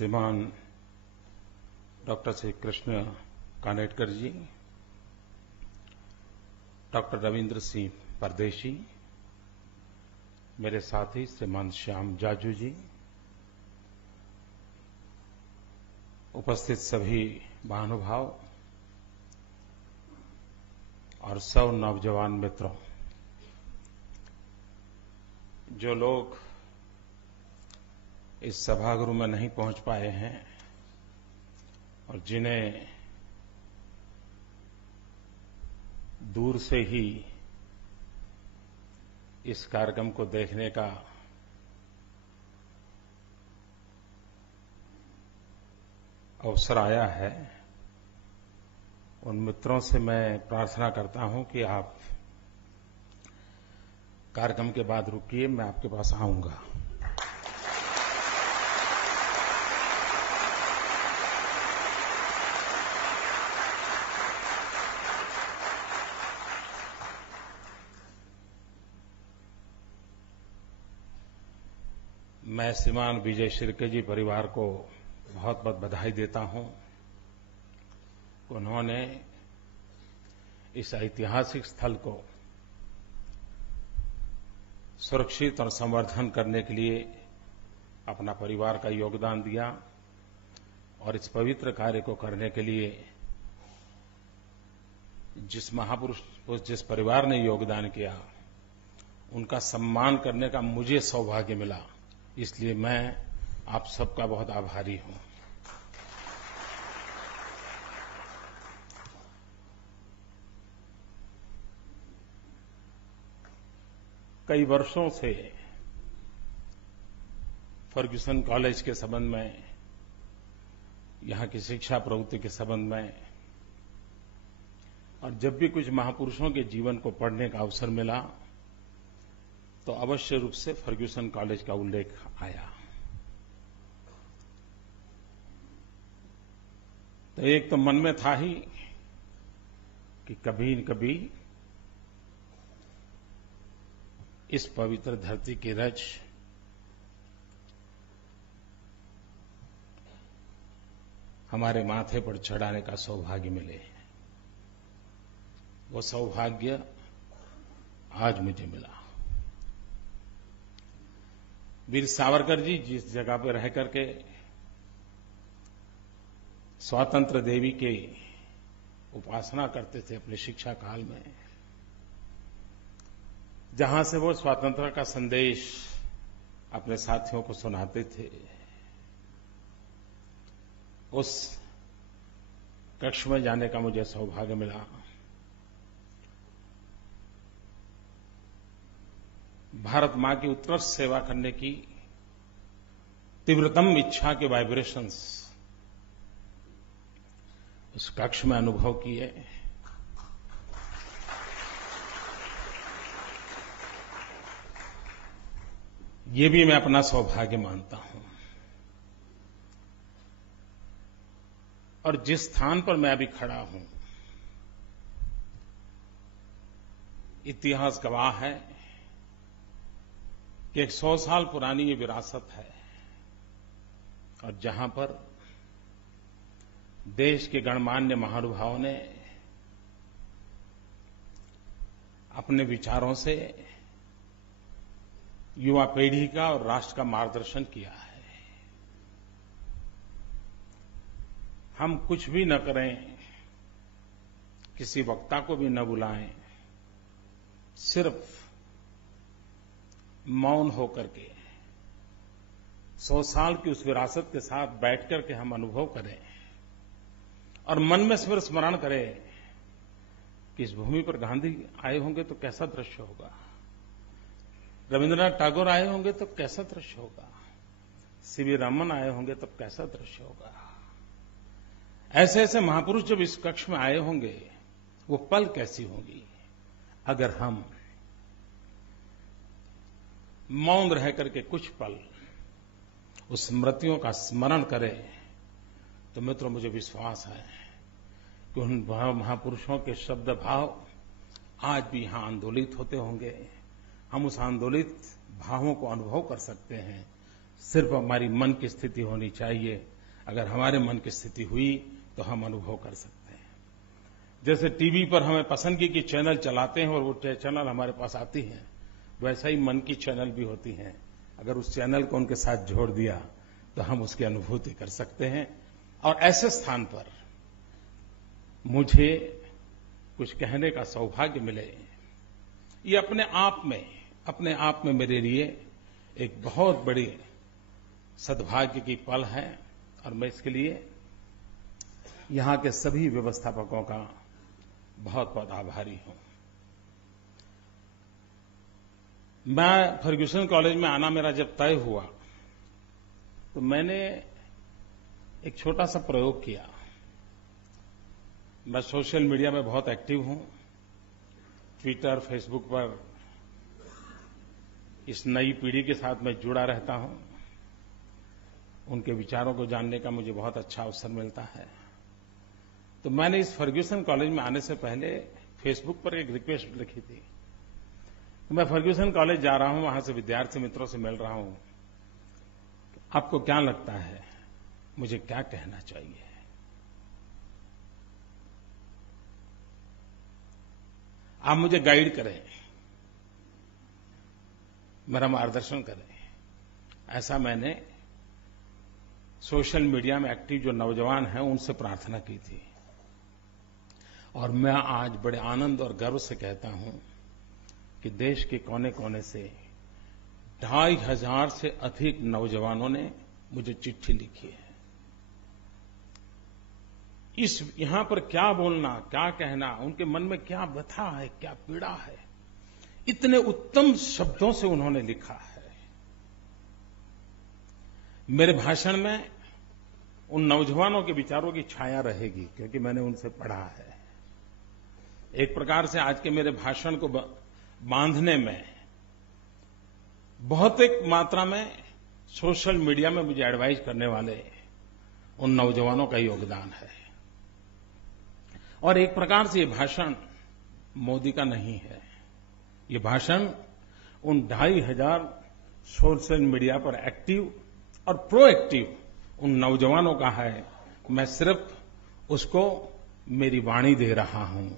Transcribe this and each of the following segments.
श्रीमान डॉक्टर श्री कृष्ण कानेटकर जी, डॉक्टर रविन्द्र सिंह परदेशी, मेरे साथी श्रीमान श्याम जाजू जी, उपस्थित सभी महानुभाव और सब नौजवान मित्रों, जो लोग इस सभागृह में नहीं पहुंच पाए हैं और जिन्हें दूर से ही इस कार्यक्रम को देखने का अवसर आया है, उन मित्रों से मैं प्रार्थना करता हूं कि आप कार्यक्रम के बाद रुकिए, मैं आपके पास आऊंगा। मैं श्रीमान विजय शिर्के जी परिवार को बहुत बहुत बधाई देता हूं। उन्होंने इस ऐतिहासिक स्थल को सुरक्षित और संवर्धन करने के लिए अपना परिवार का योगदान दिया और इस पवित्र कार्य को करने के लिए जिस महापुरुष, जिस परिवार ने योगदान किया, उनका सम्मान करने का मुझे सौभाग्य मिला। इसलिए मैं आप सबका बहुत आभारी हूं। कई वर्षों से फर्ग्यूसन कॉलेज के संबंध में, यहां की शिक्षा प्रवृत्ति के संबंध में, और जब भी कुछ महापुरुषों के जीवन को पढ़ने का अवसर मिला तो अवश्य रूप से फर्ग्यूसन कॉलेज का उल्लेख आया। तो एक तो मन में था ही कि कभी न कभी इस पवित्र धरती की रज हमारे माथे पर चढ़ाने का सौभाग्य मिले। वो सौभाग्य आज मुझे मिला। वीर सावरकर जी जिस जगह पर रह करके स्वतंत्र देवी की उपासना करते थे अपने शिक्षा काल में, जहां से वो स्वतंत्रता का संदेश अपने साथियों को सुनाते थे, उस कक्ष में जाने का मुझे सौभाग्य मिला। भारत मां की उत्कृष्ट सेवा करने की तीव्रतम इच्छा के वाइब्रेशंस उस कक्ष में अनुभव किए। ये भी मैं अपना सौभाग्य मानता हूं। और जिस स्थान पर मैं अभी खड़ा हूं, इतिहास गवाह है कि 100 साल पुरानी ये विरासत है और जहां पर देश के गणमान्य महानुभावों ने अपने विचारों से युवा पीढ़ी का और राष्ट्र का मार्गदर्शन किया है। हम कुछ भी न करें, किसी वक्ता को भी न बुलाएं, सिर्फ मौन होकर के 100 साल की उस विरासत के साथ बैठ करके हम अनुभव करें और मन में स्मरण करें कि इस भूमि पर गांधी आए होंगे तो कैसा दृश्य होगा, रविन्द्रनाथ टैगोर आए होंगे तो कैसा दृश्य होगा, सीवी रमन आए होंगे तो कैसा दृश्य होगा। ऐसे ऐसे महापुरुष जब इस कक्ष में आए होंगे, वो पल कैसी होंगी अगर हम मौन रह करके कुछ पल उस स्मृतियों का स्मरण करें। तो मित्रों, मुझे विश्वास है कि उन महापुरुषों के शब्द भाव आज भी यहां आंदोलित होते होंगे। हम उस आंदोलित भावों को अनुभव कर सकते हैं। सिर्फ हमारी मन की स्थिति होनी चाहिए। अगर हमारे मन की स्थिति हुई तो हम अनुभव कर सकते हैं। जैसे टीवी पर हमें पसंदगी की चैनल चलाते हैं और वो चैनल हमारे पास आती हैं, वैसा ही मन की चैनल भी होती हैं। अगर उस चैनल को उनके साथ जोड़ दिया तो हम उसकी अनुभूति कर सकते हैं। और ऐसे स्थान पर मुझे कुछ कहने का सौभाग्य मिले, ये अपने आप में मेरे लिए एक बहुत बड़ी सद्भाग्य की पल है। और मैं इसके लिए यहां के सभी व्यवस्थापकों का बहुत बहुत आभारी हूं। मैं फर्ग्यूसन कॉलेज में आना मेरा जब तय हुआ तो मैंने एक छोटा सा प्रयोग किया। मैं सोशल मीडिया में बहुत एक्टिव हूं, ट्विटर, फेसबुक पर इस नई पीढ़ी के साथ मैं जुड़ा रहता हूं। उनके विचारों को जानने का मुझे बहुत अच्छा अवसर मिलता है। तो मैंने इस फर्ग्यूसन कॉलेज में आने से पहले फेसबुक पर एक रिक्वेस्ट लिखी थी। तो मैं फर्ग्यूसन कॉलेज जा रहा हूं, वहां से विद्यार्थी मित्रों से मिल रहा हूं, आपको क्या लगता है मुझे क्या कहना चाहिए? आप मुझे गाइड करें, मेरा मार्गदर्शन करें। ऐसा मैंने सोशल मीडिया में एक्टिव जो नौजवान हैं उनसे प्रार्थना की थी। और मैं आज बड़े आनंद और गर्व से कहता हूं कि देश के कोने कोने से 2500 से अधिक नौजवानों ने मुझे चिट्ठी लिखी है। यहां पर क्या बोलना, क्या कहना, उनके मन में क्या व्यथा है, क्या पीड़ा है, इतने उत्तम शब्दों से उन्होंने लिखा है। मेरे भाषण में उन नौजवानों के विचारों की छाया रहेगी, क्योंकि मैंने उनसे पढ़ा है। एक प्रकार से आज के मेरे भाषण को बांधने में बहुत एक मात्रा में सोशल मीडिया में मुझे एडवाइस करने वाले उन नौजवानों का योगदान है। और एक प्रकार से ये भाषण मोदी का नहीं है, ये भाषण उन 2500 सोशल मीडिया पर एक्टिव और प्रोएक्टिव उन नौजवानों का है। मैं सिर्फ उसको मेरी वाणी दे रहा हूं।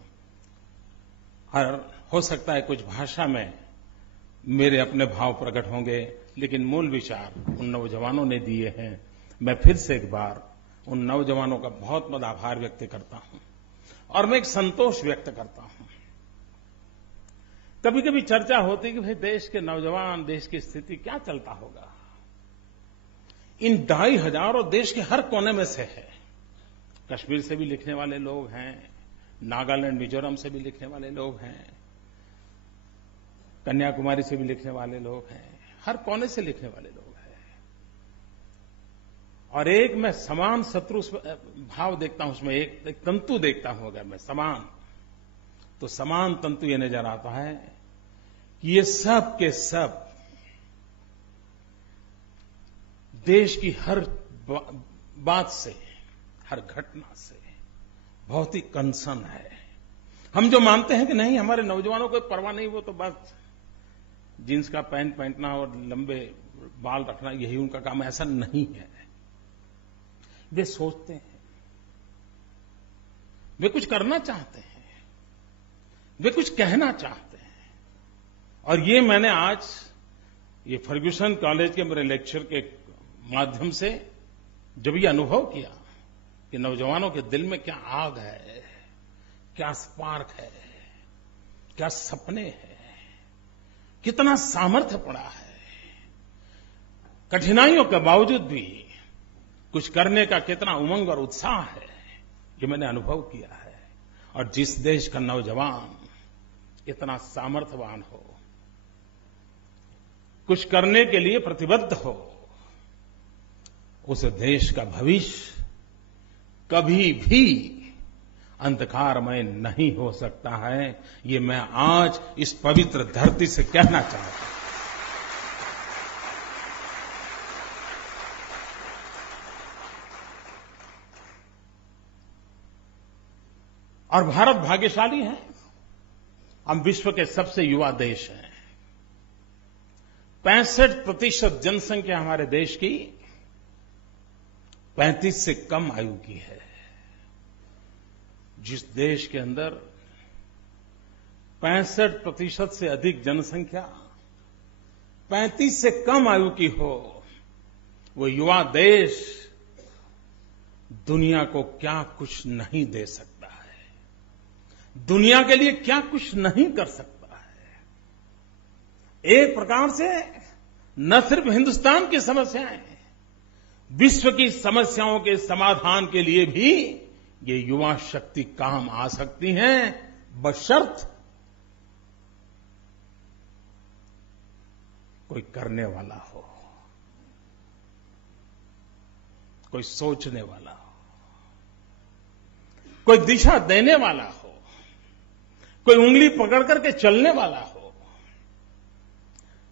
और हो सकता है कुछ भाषा में मेरे अपने भाव प्रकट होंगे, लेकिन मूल विचार उन नौजवानों ने दिए हैं। मैं फिर से एक बार उन नौजवानों का बहुत बहुत आभार व्यक्त करता हूं। और मैं एक संतोष व्यक्त करता हूं। कभी कभी चर्चा होती है कि भाई देश के नौजवान, देश की स्थिति क्या चलता होगा। इन 2500 और देश के हर कोने में से है। कश्मीर से भी लिखने वाले लोग हैं, नागालैंड, मिजोरम से भी लिखने वाले लोग हैं, कन्याकुमारी से भी लिखने वाले लोग हैं, हर कोने से लिखने वाले लोग हैं। और एक मैं समान शत्रु भाव देखता हूं, उसमें एक तंतु देखता हूं। अगर मैं समान, तो समान तंतु ये नजर आता है कि ये सब के सब देश की हर बात से, हर घटना से बहुत ही कंसर्न है। हम जो मानते हैं कि नहीं, हमारे नौजवानों को परवाह नहीं, वो तो बस जींस का पैंट पहनना और लंबे बाल रखना यही उनका काम, ऐसा नहीं है। वे सोचते हैं, वे कुछ करना चाहते हैं, वे कुछ कहना चाहते हैं। और ये मैंने आज ये फर्ग्यूसन कॉलेज के मेरे लेक्चर के माध्यम से जब ये अनुभव किया कि नौजवानों के दिल में क्या आग है, क्या स्पार्क है, क्या सपने हैं, कितना सामर्थ्य पड़ा है, कठिनाइयों के बावजूद भी कुछ करने का कितना उमंग और उत्साह है, ये मैंने अनुभव किया है। और जिस देश का नौजवान इतना सामर्थ्यवान हो, कुछ करने के लिए प्रतिबद्ध हो, उस देश का भविष्य कभी भी अंधकारमय नहीं हो सकता है। ये मैं आज इस पवित्र धरती से कहना चाहता हूं। और भारत भाग्यशाली है, हम विश्व के सबसे युवा देश हैं। 65% जनसंख्या हमारे देश की 35 से कम आयु की है। जिस देश के अंदर 65% से अधिक जनसंख्या 35 से कम आयु की हो, वो युवा देश दुनिया को क्या कुछ नहीं दे सकता है, दुनिया के लिए क्या कुछ नहीं कर सकता है। एक प्रकार से न सिर्फ हिंदुस्तान की समस्याएं, विश्व की समस्याओं के समाधान के लिए भी ये युवा शक्ति काम आ सकती है, बशर्त कोई करने वाला हो, कोई सोचने वाला हो, कोई दिशा देने वाला हो, कोई उंगली पकड़ करके चलने वाला हो।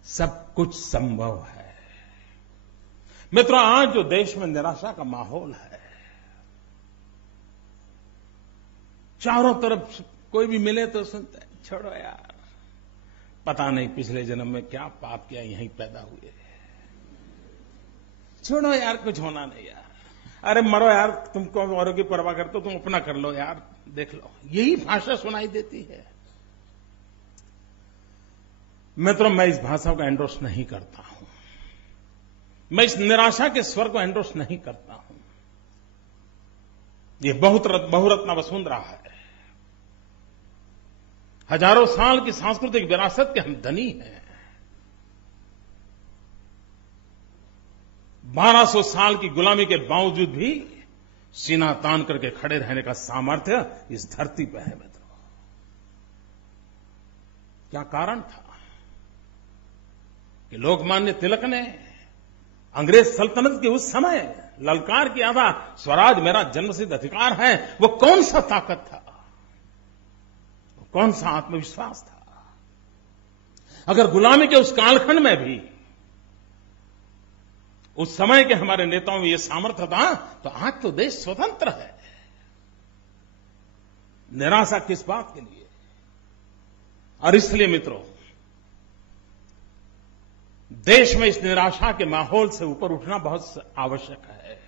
सब कुछ संभव है। मित्रों, आज जो देश में निराशा का माहौल है, चारों तरफ कोई भी मिले तो सुनते हैं, छोड़ो यार, पता नहीं पिछले जन्म में क्या पाप किया, यहीं पैदा हुए, छोड़ो यार, कुछ होना नहीं यार, अरे मरो यार, तुमको औरों की परवाह करते हो, तुम अपना कर लो यार, देख लो, यही भाषा सुनाई देती है। मित्रों, मैं इस भाषा को एंडोर्स नहीं करता हूं, मैं इस निराशा के स्वर को एंडोर्स नहीं करता हूं। ये बहुरत्ना वसुंधरा है, हजारों साल की सांस्कृतिक विरासत के हम धनी हैं। 1200 साल की गुलामी के बावजूद भी सीना तान करके खड़े रहने का सामर्थ्य इस धरती पर है। मित्रों, क्या कारण था कि लोकमान्य तिलक ने अंग्रेज सल्तनत के उस समय ललकार किया था, स्वराज मेरा जन्मसिद्ध अधिकार है। वो कौन सा ताकत था, वो कौन सा आत्मविश्वास था? अगर गुलामी के उस कालखंड में भी उस समय के हमारे नेताओं में यह सामर्थ्य था, तो आज तो देश स्वतंत्र है। निराशा किस बात के लिए? और इसलिए मित्रों, देश में इस निराशा के माहौल से ऊपर उठना बहुत आवश्यक है।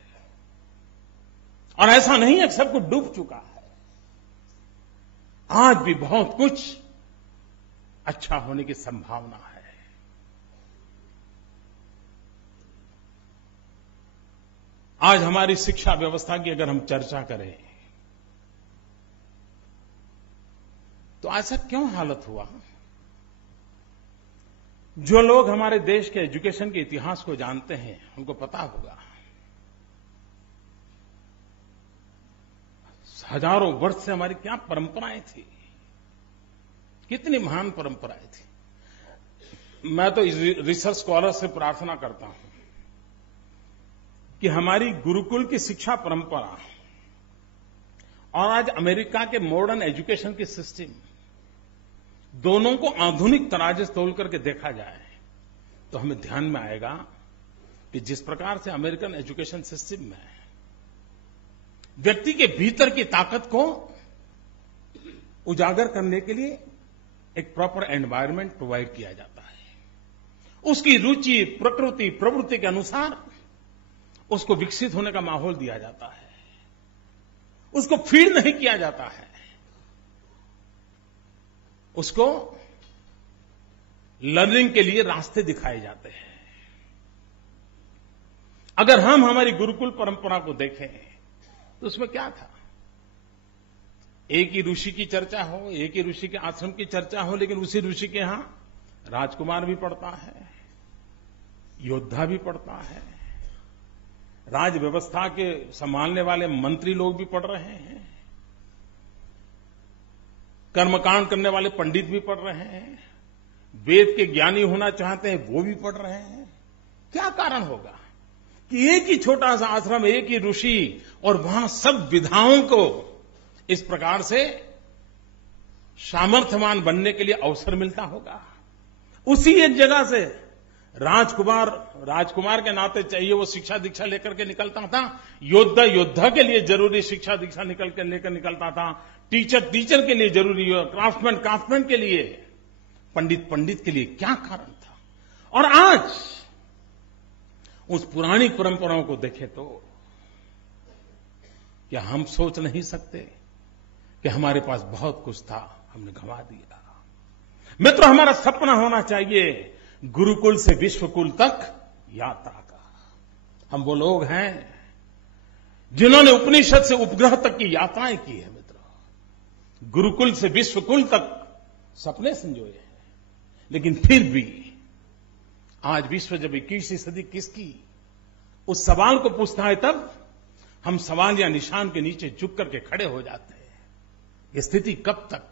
और ऐसा नहीं है कि सब कुछ डूब चुका है, आज भी बहुत कुछ अच्छा होने की संभावना है। आज हमारी शिक्षा व्यवस्था की अगर हम चर्चा करें तो ऐसा क्यों हालत हुआ? जो लोग हमारे देश के एजुकेशन के इतिहास को जानते हैं उनको पता होगा, हजारों वर्ष से हमारी क्या परंपराएं थी, कितनी महान परंपराएं थी। मैं तो रिसर्च स्कॉलर से प्रार्थना करता हूं कि हमारी गुरुकुल की शिक्षा परंपरा और आज अमेरिका के मॉडर्न एजुकेशन की सिस्टम, दोनों को आधुनिक तराजू से तोल करके देखा जाए तो हमें ध्यान में आएगा कि जिस प्रकार से अमेरिकन एजुकेशन सिस्टम में व्यक्ति के भीतर की ताकत को उजागर करने के लिए एक प्रॉपर एनवायरनमेंट प्रोवाइड किया जाता है, उसकी रुचि, प्रकृति, प्रवृत्ति के अनुसार उसको विकसित होने का माहौल दिया जाता है, उसको फीड नहीं किया जाता है, उसको लर्निंग के लिए रास्ते दिखाए जाते हैं। अगर हम हमारी गुरुकुल परंपरा को देखें तो उसमें क्या था? एक ही ऋषि की चर्चा हो, एक ही ऋषि के आश्रम की चर्चा हो, लेकिन उसी ऋषि के यहां राजकुमार भी पढ़ता है, योद्धा भी पढ़ता है, राज व्यवस्था के संभालने वाले मंत्री लोग भी पढ़ रहे हैं, कर्मकांड करने वाले पंडित भी पढ़ रहे हैं, वेद के ज्ञानी होना चाहते हैं वो भी पढ़ रहे हैं। क्या कारण होगा कि एक ही छोटा सा आश्रम, एक ही ऋषि, और वहां सब विधाओं को इस प्रकार से सामर्थ्यवान बनने के लिए अवसर मिलता होगा? उसी एक जगह से राजकुमार के नाते चाहिए वो शिक्षा दीक्षा लेकर के निकलता था, योद्धा के लिए जरूरी शिक्षा दीक्षा लेकर निकलता था, टीचर के लिए जरूरी, क्राफ्टमैन के लिए, पंडित के लिए। क्या कारण था? और आज उस पुरानी परंपराओं को देखें तो क्या हम सोच नहीं सकते कि हमारे पास बहुत कुछ था, हमने गंवा दिया। मित्रों, हमारा सपना होना चाहिए गुरुकुल से विश्वकुल तक यात्रा का। हम वो लोग हैं जिन्होंने उपनिषद से उपग्रह तक की यात्राएं की है। मित्रों, गुरुकुल से विश्वकुल तक सपने संजोए हैं, लेकिन फिर भी आज विश्व जब 21वीं सदी किसकी उस सवाल को पूछता है, तब हम सवाल या निशान के नीचे झुक करके खड़े हो जाते हैं। ये स्थिति कब तक?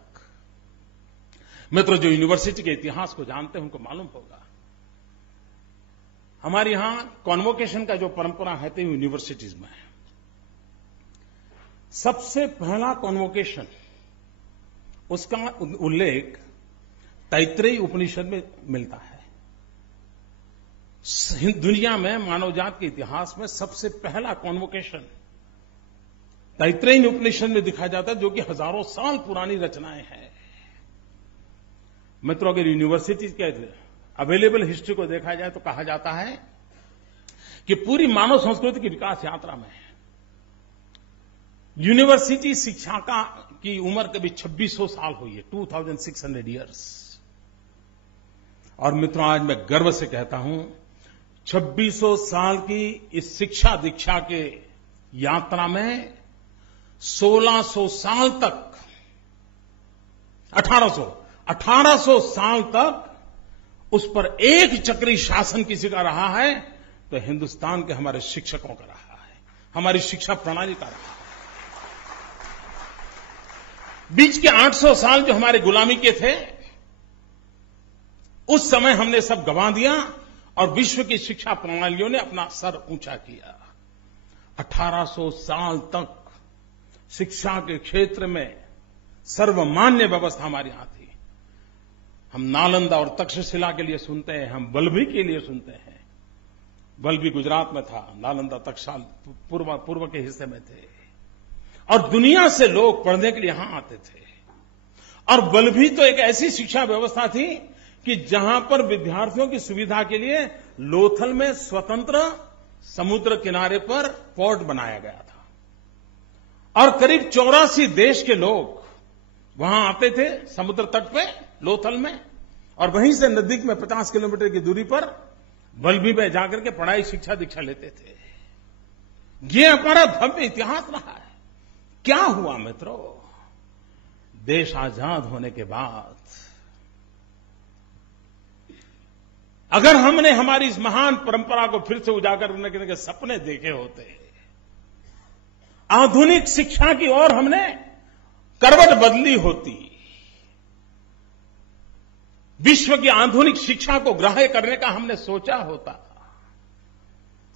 मित्रों, जो यूनिवर्सिटी के इतिहास को जानते हैं उनको मालूम होगा, हमारे यहां कॉन्वोकेशन का जो परंपरा है तो यूनिवर्सिटीज में है। सबसे पहला कॉन्वोकेशन, उसका उल्लेख तैत्रेयी उपनिषद में मिलता है। दुनिया में मानवजात के इतिहास में सबसे पहला कॉन्वोकेशन तैत्रेयी उपनिषद में दिखाया जाता है, जो कि हजारों साल पुरानी रचनाएं हैं। मित्रों, अगर यूनिवर्सिटी के अवेलेबल हिस्ट्री को देखा जाए तो कहा जाता है कि पूरी मानव संस्कृति की विकास यात्रा में यूनिवर्सिटी शिक्षा की उम्र कभी 2600 साल हुई है, 2600 ईयर्स। और मित्रों, आज मैं गर्व से कहता हूं 2600 साल की इस शिक्षा दीक्षा के यात्रा में 1600 साल तक 1800 साल तक उस पर एक चक्री शासन किसी का रहा है तो हिंदुस्तान के हमारे शिक्षकों का रहा है, हमारी शिक्षा प्रणाली का रहा है। बीच के 800 साल जो हमारे गुलामी के थे, उस समय हमने सब गंवा दिया और विश्व की शिक्षा प्रणालियों ने अपना सर ऊंचा किया। 1800 साल तक शिक्षा के क्षेत्र में सर्वमान्य व्यवस्था हमारे यहां थी। हम नालंदा और तक्षशिला के लिए सुनते हैं, हम वल्लभी के लिए सुनते हैं। वल्लभी गुजरात में था, नालंदा तक्षशिला पूर्व के हिस्से में थे, और दुनिया से लोग पढ़ने के लिए यहां आते थे। और वल्लभी तो एक ऐसी शिक्षा व्यवस्था थी कि जहां पर विद्यार्थियों की सुविधा के लिए लोथल में स्वतंत्र समुद्र किनारे पर पोर्ट बनाया गया था, और करीब 84 देश के लोग वहां आते थे समुद्र तट पे लोथल में, और वहीं से नजदीक में 50 किलोमीटर की दूरी पर वल्लभी में जाकर के पढ़ाई शिक्षा दीक्षा लेते थे। ये हमारा भव्य इतिहास रहा है। क्या हुआ मित्रों, देश आजाद होने के बाद अगर हमने हमारी इस महान परंपरा को फिर से उजागर करने के सपने देखे होते, आधुनिक शिक्षा की ओर हमने करवट बदली होती, विश्व की आधुनिक शिक्षा को ग्राह्य करने का हमने सोचा होता,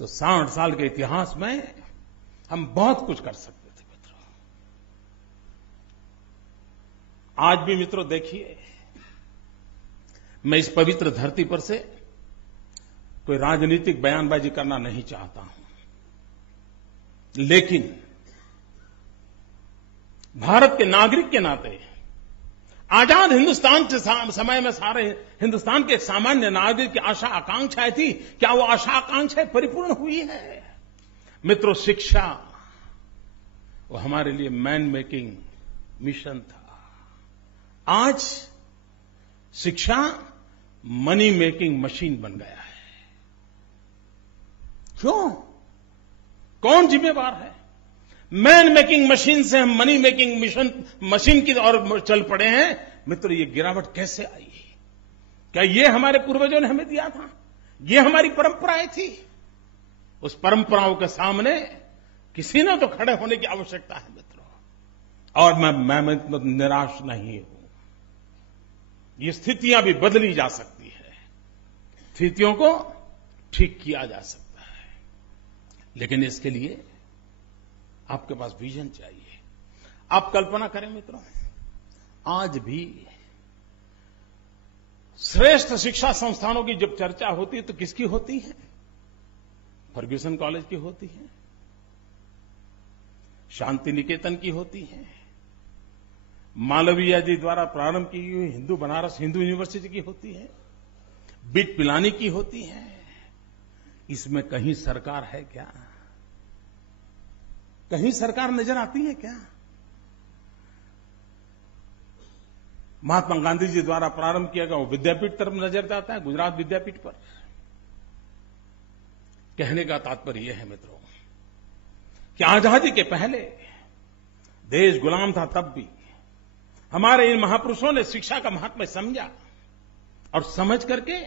तो 60 साल के इतिहास में हम बहुत कुछ कर सकते थे। मित्रों, आज भी मित्रों देखिए, मैं इस पवित्र धरती पर से कोई राजनीतिक बयानबाजी करना नहीं चाहता हूं, लेकिन भारत के नागरिक के नाते आजाद हिंदुस्तान के समय में सारे हिंदुस्तान के सामान्य नागरिक की आशा आकांक्षाएं थी, क्या वो आशा आकांक्षाएं परिपूर्ण हुई है? मित्रों, शिक्षा वो हमारे लिए मैन मेकिंग मिशन था। आज शिक्षा मनी मेकिंग मशीन बन गया है। क्यों? कौन जिम्मेवार है? मैन मेकिंग मशीन से हम मनी मेकिंग मशीन की ओर चल पड़े हैं। मित्रों, ये गिरावट कैसे आई? क्या ये हमारे पूर्वजों ने हमें दिया था? ये हमारी परंपराएं थी? उस परंपराओं के सामने किसी ने तो खड़े होने की आवश्यकता है मित्रों। और मैं निराश नहीं हूं। ये स्थितियां भी बदली जा सकती है, स्थितियों को ठीक किया जा सकता है, लेकिन इसके लिए आपके पास विजन चाहिए। आप कल्पना करें मित्रों, आज भी श्रेष्ठ शिक्षा संस्थानों की जब चर्चा होती है तो किसकी होती है? फर्ग्यूसन कॉलेज की होती है, शांति निकेतन की होती है, मालवीय जी द्वारा प्रारंभ की हुई हिंदू बनारस हिंदू यूनिवर्सिटी की होती है, बीट पिलाने की होती है। इसमें कहीं सरकार है क्या? कहीं सरकार नजर आती है क्या? महात्मा गांधी जी द्वारा प्रारंभ किया गया वो विद्यापीठ तरफ नजर जाता है, गुजरात विद्यापीठ पर। कहने का तात्पर्य यह है मित्रों कि आजादी के पहले देश गुलाम था, तब भी हमारे इन महापुरुषों ने शिक्षा का महत्व समझा और समझ करके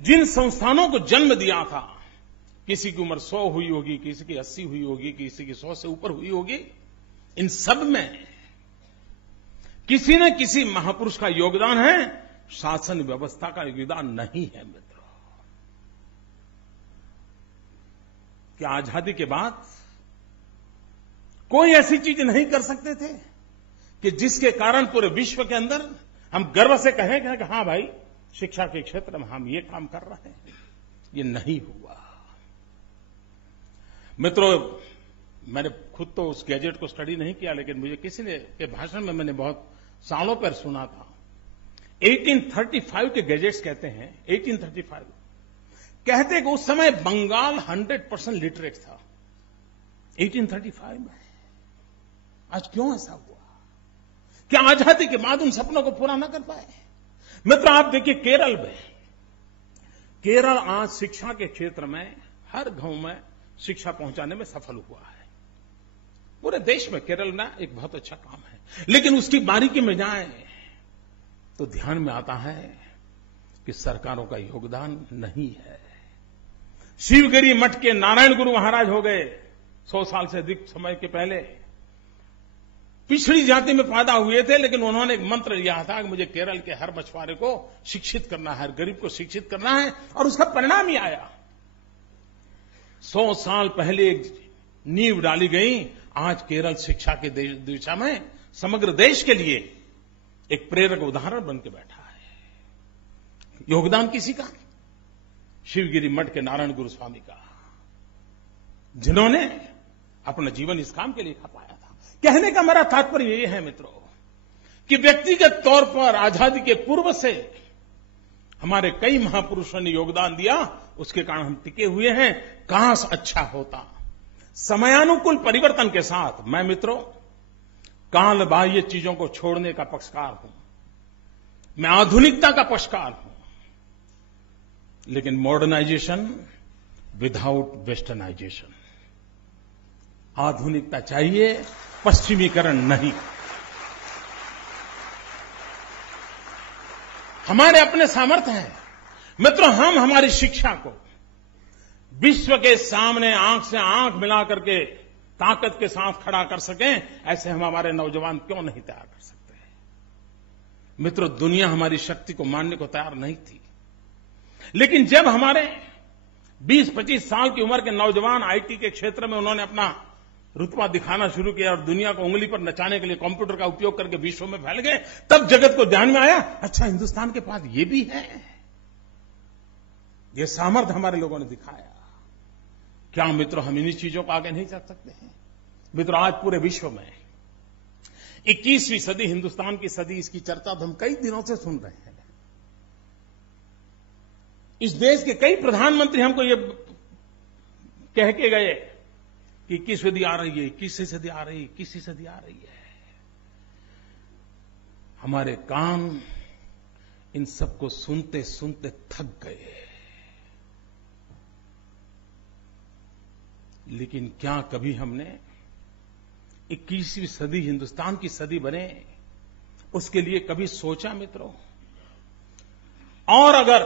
जिन संस्थानों को जन्म दिया था, किसी की उम्र 100 हुई होगी, किसी की 80 हुई होगी, किसी की 100 से ऊपर हुई होगी, इन सब में किसी न किसी महापुरुष का योगदान है, शासन व्यवस्था का योगदान नहीं है मित्रों। कि आजादी के बाद कोई ऐसी चीज नहीं कर सकते थे कि जिसके कारण पूरे विश्व के अंदर हम गर्व से कहें कि हां भाई, शिक्षा के क्षेत्र में हम ये काम कर रहे हैं। ये नहीं हुआ मित्रों। मैंने खुद तो उस गैजेट को स्टडी नहीं किया, लेकिन मुझे किसी ने के भाषण में मैंने बहुत सालों पर सुना था। 1835 के गैजेट्स कहते हैं, 1835 कहते कि उस समय बंगाल 100% लिटरेट था 1835 में। आज क्यों ऐसा हुआ? क्या आजादी के बाद उन सपनों को पूरा न कर पाए? मित्र, आप देखिए केरल में, केरल आज शिक्षा के क्षेत्र में हर गांव में शिक्षा पहुंचाने में सफल हुआ है। पूरे देश में केरल में एक बहुत अच्छा काम है, लेकिन उसकी बारीकी में जाएं तो ध्यान में आता है कि सरकारों का योगदान नहीं है। शिवगिरी मठ के नारायण गुरु महाराज हो गए 100 साल से अधिक समय के पहले। पिछड़ी जाति में पैदा हुए थे, लेकिन उन्होंने एक मंत्र लिया था कि मुझे केरल के हर मछुआरे को शिक्षित करना है, हर गरीब को शिक्षित करना है, और उसका परिणाम ही आया। 100 साल पहले एक नींव डाली गई। आज केरल शिक्षा के दिशा में समग्र देश के लिए एक प्रेरक उदाहरण बन के बैठा है। योगदान किसी का? शिवगिरी मठ के नारायण गुरु स्वामी का, जिन्होंने अपना जीवन इस काम के लिए खपाया था। कहने का मेरा तात्पर्य यह है मित्रों कि व्यक्तिगत तौर पर आजादी के पूर्व से हमारे कई महापुरुषों ने योगदान दिया, उसके कारण हम टिके हुए हैं। काश अच्छा होता। समयानुकूल परिवर्तन के साथ मैं मित्रों काल बाह्य चीजों को छोड़ने का पक्षकार हूं, मैं आधुनिकता का पक्षकार हूं, लेकिन मॉडर्नाइजेशन विदाउट वेस्टर्नाइजेशन। आधुनिकता चाहिए, पश्चिमीकरण नहीं। हमारे अपने सामर्थ्य हैं मित्रों, हम हमारी शिक्षा को विश्व के सामने आंख से आंख मिला करके ताकत के साथ खड़ा कर सकें, ऐसे हम हमारे नौजवान क्यों नहीं तैयार कर सकते? मित्रों, दुनिया हमारी शक्ति को मानने को तैयार नहीं थी, लेकिन जब हमारे 20-25 साल की उम्र के नौजवान आईटी के क्षेत्र में उन्होंने अपना रुतबा दिखाना शुरू किया और दुनिया को उंगली पर नचाने के लिए कंप्यूटर का उपयोग करके विश्व में फैल गए, तब जगत को ध्यान में आया, अच्छा हिंदुस्तान के पास ये भी है। ये सामर्थ्य हमारे लोगों ने दिखाया। क्या मित्रों हम इन्हीं चीजों को आगे नहीं चल सकते हैं? मित्रों, आज पूरे विश्व में 21वीं सदी हिंदुस्तान की सदी, इसकी चर्चा तो हम कई दिनों से सुन रहे हैं। इस देश के कई प्रधानमंत्री हमको ये कह के गए कि 21वीं सदी आ रही है, 21वीं सदी आ रही है, 21वीं सदी आ रही है। हमारे कान इन सबको सुनते सुनते थक गए। लेकिन क्या कभी हमने 21वीं सदी हिंदुस्तान की सदी बने, उसके लिए कभी सोचा मित्रों? और अगर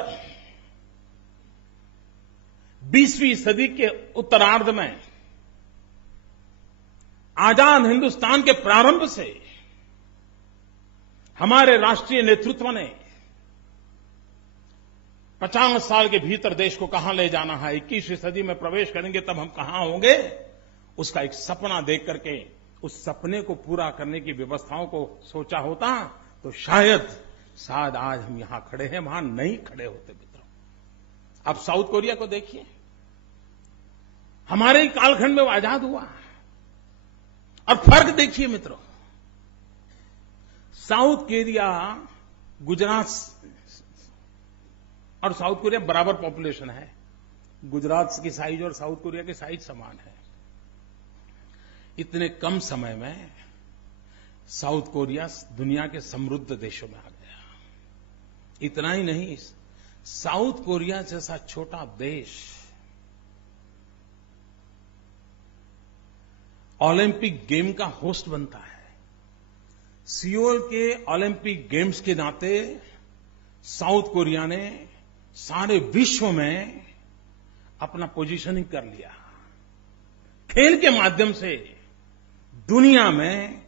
20वीं सदी के उत्तरार्ध में आजाद हिंदुस्तान के प्रारंभ से हमारे राष्ट्रीय नेतृत्व ने 50 साल के भीतर देश को कहां ले जाना है, 21वीं सदी में प्रवेश करेंगे तब हम कहां होंगे, उसका एक सपना देख करके उस सपने को पूरा करने की व्यवस्थाओं को सोचा होता तो शायद आज हम यहां खड़े हैं, वहां नहीं खड़े होते मित्रों। आप साउथ कोरिया को देखिए, हमारे ही कालखंड में वो आजाद हुआ, और फर्क देखिए मित्रों। साउथ कोरिया गुजरात और साउथ कोरिया बराबर पॉपुलेशन है। गुजरात की साइज और साउथ कोरिया की साइज समान है। इतने कम समय में साउथ कोरिया दुनिया के समृद्ध देशों में आ गया। इतना ही नहीं, साउथ कोरिया जैसा छोटा देश ओलंपिक गेम का होस्ट बनता है। सियोल के ओलंपिक गेम्स के नाते साउथ कोरिया ने सारे विश्व में अपना पोजीशनिंग कर लिया। खेल के माध्यम से दुनिया में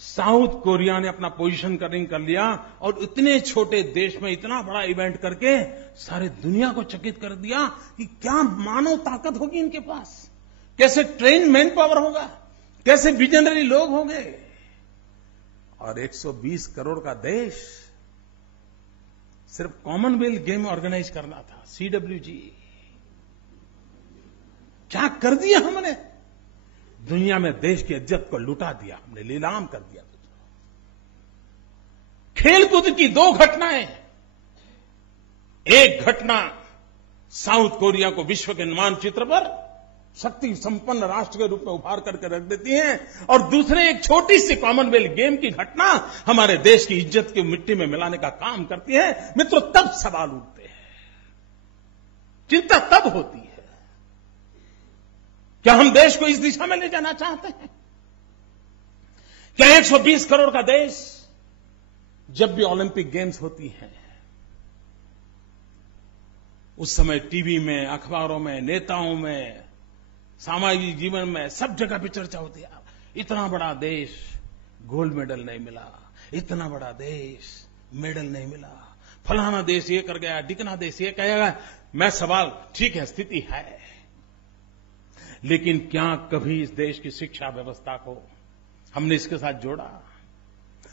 साउथ कोरिया ने अपना पोजीशनिंग कर लिया और इतने छोटे देश में इतना बड़ा इवेंट करके सारे दुनिया को चकित कर दिया कि क्या मानव ताकत होगी इनके पास, कैसे ट्रेन मैन पावर होगा, कैसे विजनरी लोग होंगे। और 120 करोड़ का देश सिर्फ कॉमनवेल्थ गेम ऑर्गेनाइज करना था, CWG। क्या कर दिया हमने, दुनिया में देश की इज्जत को लुटा दिया हमने, नीलाम कर दिया। खेलकूद की 2 घटनाएं, एक घटना साउथ कोरिया को विश्व के मानचित्र पर शक्ति संपन्न राष्ट्र के रूप में उभार करके रख देती है, और दूसरे एक छोटी सी कॉमनवेल्थ गेम की घटना हमारे देश की इज्जत की मिट्टी में मिलाने का काम करती है। मित्रों, तब सवाल उठते हैं, चिंता तब होती है, क्या हम देश को इस दिशा में ले जाना चाहते हैं? क्या 120 करोड़ का देश जब भी ओलंपिक गेम्स होती हैं उस समय टीवी में, अखबारों में, नेताओं में, सामाजिक जीवन में सब जगह पे चर्चा होती है, इतना बड़ा देश गोल्ड मेडल नहीं मिला, इतना बड़ा देश मेडल नहीं मिला, फलाना देश ये कर गया, ढिकना देश ये कहेगा। मैं सवाल, ठीक है स्थिति है, लेकिन क्या कभी इस देश की शिक्षा व्यवस्था को हमने इसके साथ जोड़ा?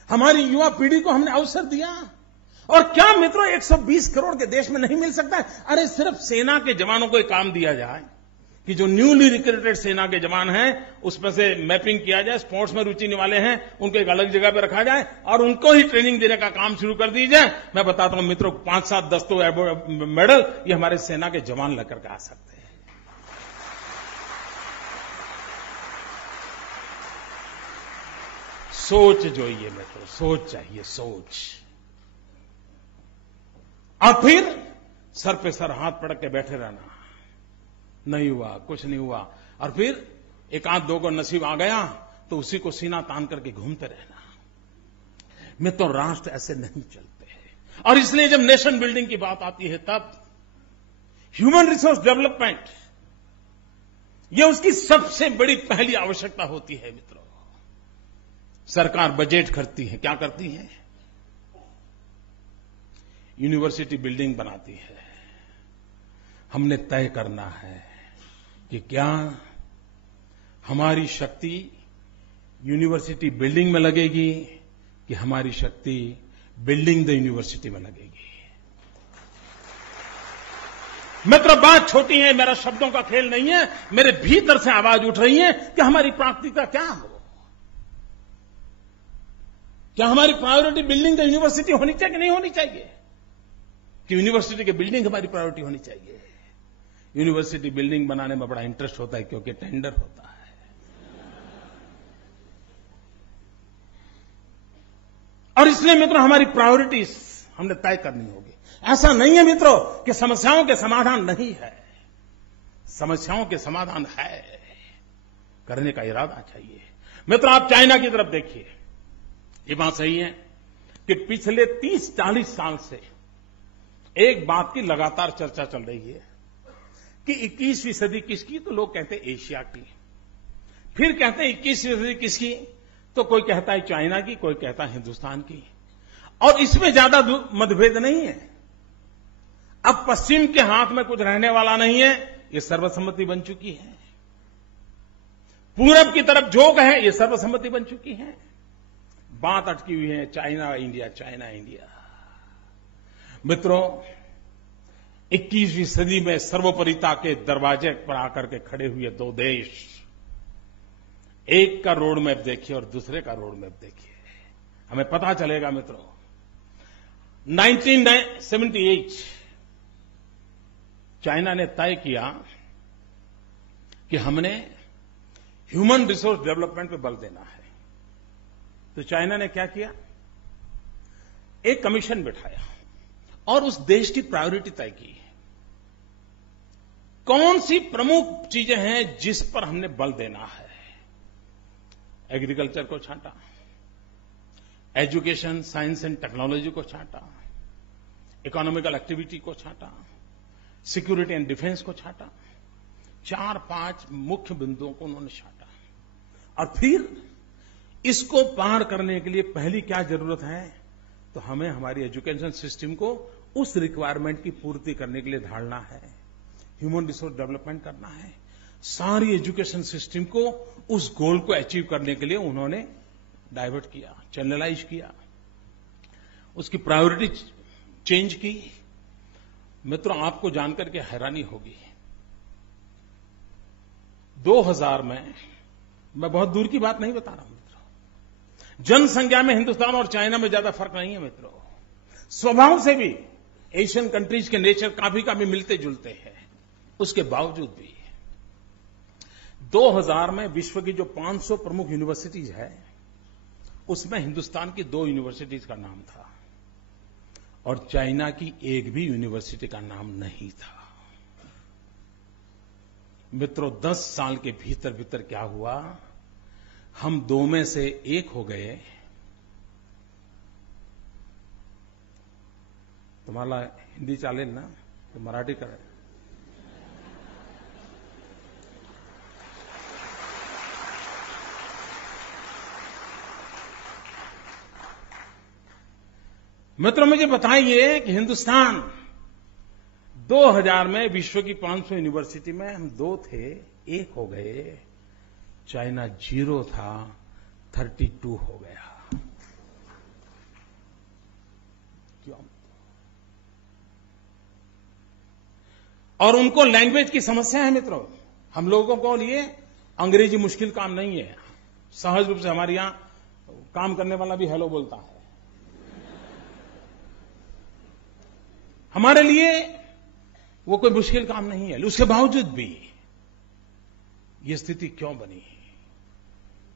हमारी युवा पीढ़ी को हमने अवसर दिया? और क्या मित्रों 120 करोड़ के देश में नहीं मिल सकता? अरे सिर्फ सेना के जवानों को एक काम दिया जाए कि जो न्यूली रिक्रूटेड सेना के जवान हैं उसमें से मैपिंग किया जाए, स्पोर्ट्स में रुचि वाले हैं उनको एक अलग जगह पर रखा जाए और उनको ही ट्रेनिंग देने का काम शुरू कर दीजिए। मैं बताता हूं मित्रों, 5, 7, 10 तो मेडल ये हमारे सेना के जवान लेकर के आ सकते हैं। सोच जो ये मित्रों, सोच चाहिए, सोच। और फिर सर पे सर हाथ पटक के बैठे रहना, नहीं हुआ, कुछ नहीं हुआ, और फिर एक आध दो को नसीब आ गया तो उसी को सीना तान करके घूमते रहना। मित्रों, राष्ट्र ऐसे नहीं चलते हैं। और इसलिए जब नेशन बिल्डिंग की बात आती है तब ह्यूमन रिसोर्स डेवलपमेंट ये उसकी सबसे बड़ी पहली आवश्यकता होती है। मित्रों, सरकार बजट करती है, क्या करती है? यूनिवर्सिटी बिल्डिंग बनाती है। हमने तय करना है कि क्या हमारी शक्ति यूनिवर्सिटी बिल्डिंग में लगेगी कि हमारी शक्ति बिल्डिंग द यूनिवर्सिटी में लगेगी। मित्रों, बात छोटी है, मेरा शब्दों का खेल नहीं है, मेरे भीतर से आवाज उठ रही है कि हमारी प्राथमिकता क्या हो। क्या हमारी प्रायोरिटी बिल्डिंग द यूनिवर्सिटी होनी चाहिए कि नहीं होनी चाहिए? कि यूनिवर्सिटी की बिल्डिंग हमारी प्रायोरिटी होनी चाहिए। यूनिवर्सिटी बिल्डिंग बनाने में बड़ा इंटरेस्ट होता है क्योंकि टेंडर होता है। और इसलिए मित्रों हमारी प्रायोरिटीज हमने तय करनी होगी। ऐसा नहीं है मित्रों कि समस्याओं के समाधान नहीं है, समस्याओं के समाधान है, करने का इरादा चाहिए। मित्रों, आप चाइना की तरफ देखिए, ये बात सही है कि पिछले 30-40 साल से एक बात की लगातार चर्चा चल रही है कि 21वीं सदी किसकी? तो लोग कहते हैं एशिया की, फिर कहते हैं 21वीं सदी किसकी? तो कोई कहता है चाइना की, कोई कहता है हिंदुस्तान की। और इसमें ज्यादा मतभेद नहीं है। अब पश्चिम के हाथ में कुछ रहने वाला नहीं है, ये सर्वसम्मति बन चुकी है। पूरब की तरफ झोंक है, ये सर्वसम्मति बन चुकी है। बात अटकी हुई है चाइना इंडिया, चाइना इंडिया। मित्रों, 21वीं सदी में सर्वोपरिता के दरवाजे पर आकर के खड़े हुए 2 देश, एक का रोड मैप देखिए और दूसरे का रोड मैप देखिए, हमें पता चलेगा। मित्रों, 1978 चाइना ने तय किया कि हमने ह्यूमन रिसोर्स डेवलपमेंट पे बल देना है। तो चाइना ने क्या किया, एक कमीशन बिठाया और उस देश की प्रायोरिटी तय की। कौन सी प्रमुख चीजें हैं जिस पर हमने बल देना है। एग्रीकल्चर को छांटा, एजुकेशन, साइंस एंड टेक्नोलॉजी को छांटा, इकोनॉमिकल एक्टिविटी को छांटा, सिक्योरिटी एंड डिफेंस को छांटा। 4-5 मुख्य बिंदुओं को उन्होंने छांटा और फिर इसको पार करने के लिए पहली क्या जरूरत है, तो हमें हमारी एजुकेशन सिस्टम को उस रिक्वायरमेंट की पूर्ति करने के लिए ढालना है, ह्यूमन रिसोर्स डेवलपमेंट करना है। सारी एजुकेशन सिस्टम को उस गोल को अचीव करने के लिए उन्होंने डाइवर्ट किया, चैनलाइज किया, उसकी प्रायोरिटी चेंज की। मित्रों, आपको जानकर के हैरानी होगी, 2000 में, मैं बहुत दूर की बात नहीं बता रहा हूं मित्रों, जनसंख्या में हिंदुस्तान और चाइना में ज्यादा फर्क नहीं है मित्रों। स्वभाव से भी एशियन कंट्रीज के नेचर काफी मिलते जुलते हैं। उसके बावजूद भी 2000 में विश्व की जो 500 प्रमुख यूनिवर्सिटीज है, उसमें हिंदुस्तान की 2 यूनिवर्सिटीज का नाम था और चाइना की एक भी यूनिवर्सिटी का नाम नहीं था। मित्रों, 10 साल के भीतर भीतर क्या हुआ, हम 2 में से 1 हो गए। तुम्हाला हिंदी चालेल ना, तो मराठी करें। मित्रों, मुझे बताइए कि हिंदुस्तान 2000 में विश्व की 500 यूनिवर्सिटी में हम 2 थे, 1 हो गए। चाइना 0 था, 32 हो गया। क्यों? और उनको लैंग्वेज की समस्या है मित्रों। हम लोगों को लिए अंग्रेजी मुश्किल काम नहीं है। सहज रूप से हमारे यहां काम करने वाला भी हेलो बोलता है। हमारे लिए वो कोई मुश्किल काम नहीं है। उसके बावजूद भी ये स्थिति क्यों बनी?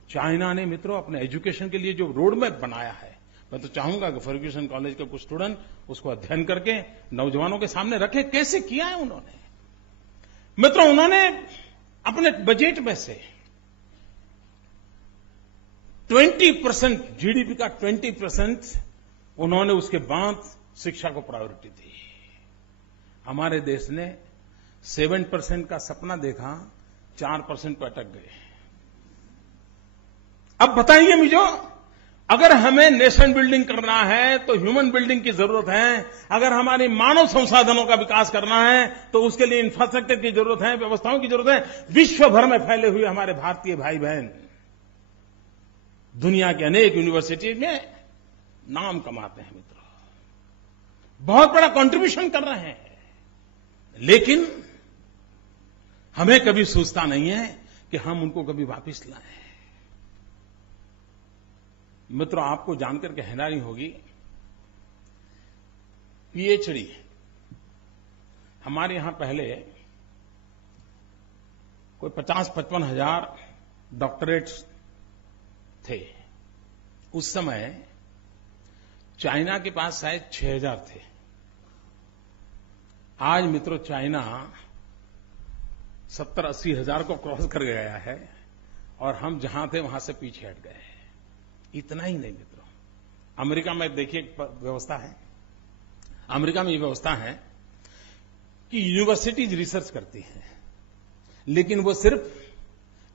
चाइना ने मित्रों अपने एजुकेशन के लिए जो रोड मैप बनाया है, मैं तो चाहूंगा कि फर्ग्यूसन कॉलेज के कुछ स्टूडेंट उसको अध्ययन करके नौजवानों के सामने रखे। कैसे किया है उन्होंने? मित्रों, उन्होंने अपने बजट में से 20% जीडीपी का 20% उन्होंने उसके बाद शिक्षा को प्रायोरिटी दी। हमारे देश ने 7% का सपना देखा, 4% पर अटक गए। अब बताइए मुझे, अगर हमें नेशन बिल्डिंग करना है तो ह्यूमन बिल्डिंग की जरूरत है। अगर हमारी मानव संसाधनों का विकास करना है तो उसके लिए इंफ्रास्ट्रक्चर की जरूरत है, व्यवस्थाओं की जरूरत है। विश्व भर में फैले हुए हमारे भारतीय भाई बहन दुनिया के अनेक यूनिवर्सिटी में नाम कमाते हैं मित्रों, बहुत बड़ा कंट्रीब्यूशन कर रहे हैं, लेकिन हमें कभी सोचता नहीं है कि हम उनको कभी वापस लाएं। मित्रों, आपको जानकर के हैरानी होगी, पीएचडी हमारे यहां पहले कोई 50-55 हजार डॉक्टरेट्स थे। उस समय चाइना के पास शायद 6000 थे। आज मित्रों चाइना 70-80 हजार को क्रॉस कर गया है और हम जहां थे वहां से पीछे हट गए। इतना ही नहीं मित्रों, अमेरिका में देखिए एक व्यवस्था है। अमेरिका में ये व्यवस्था है कि यूनिवर्सिटीज रिसर्च करती हैं, लेकिन वो सिर्फ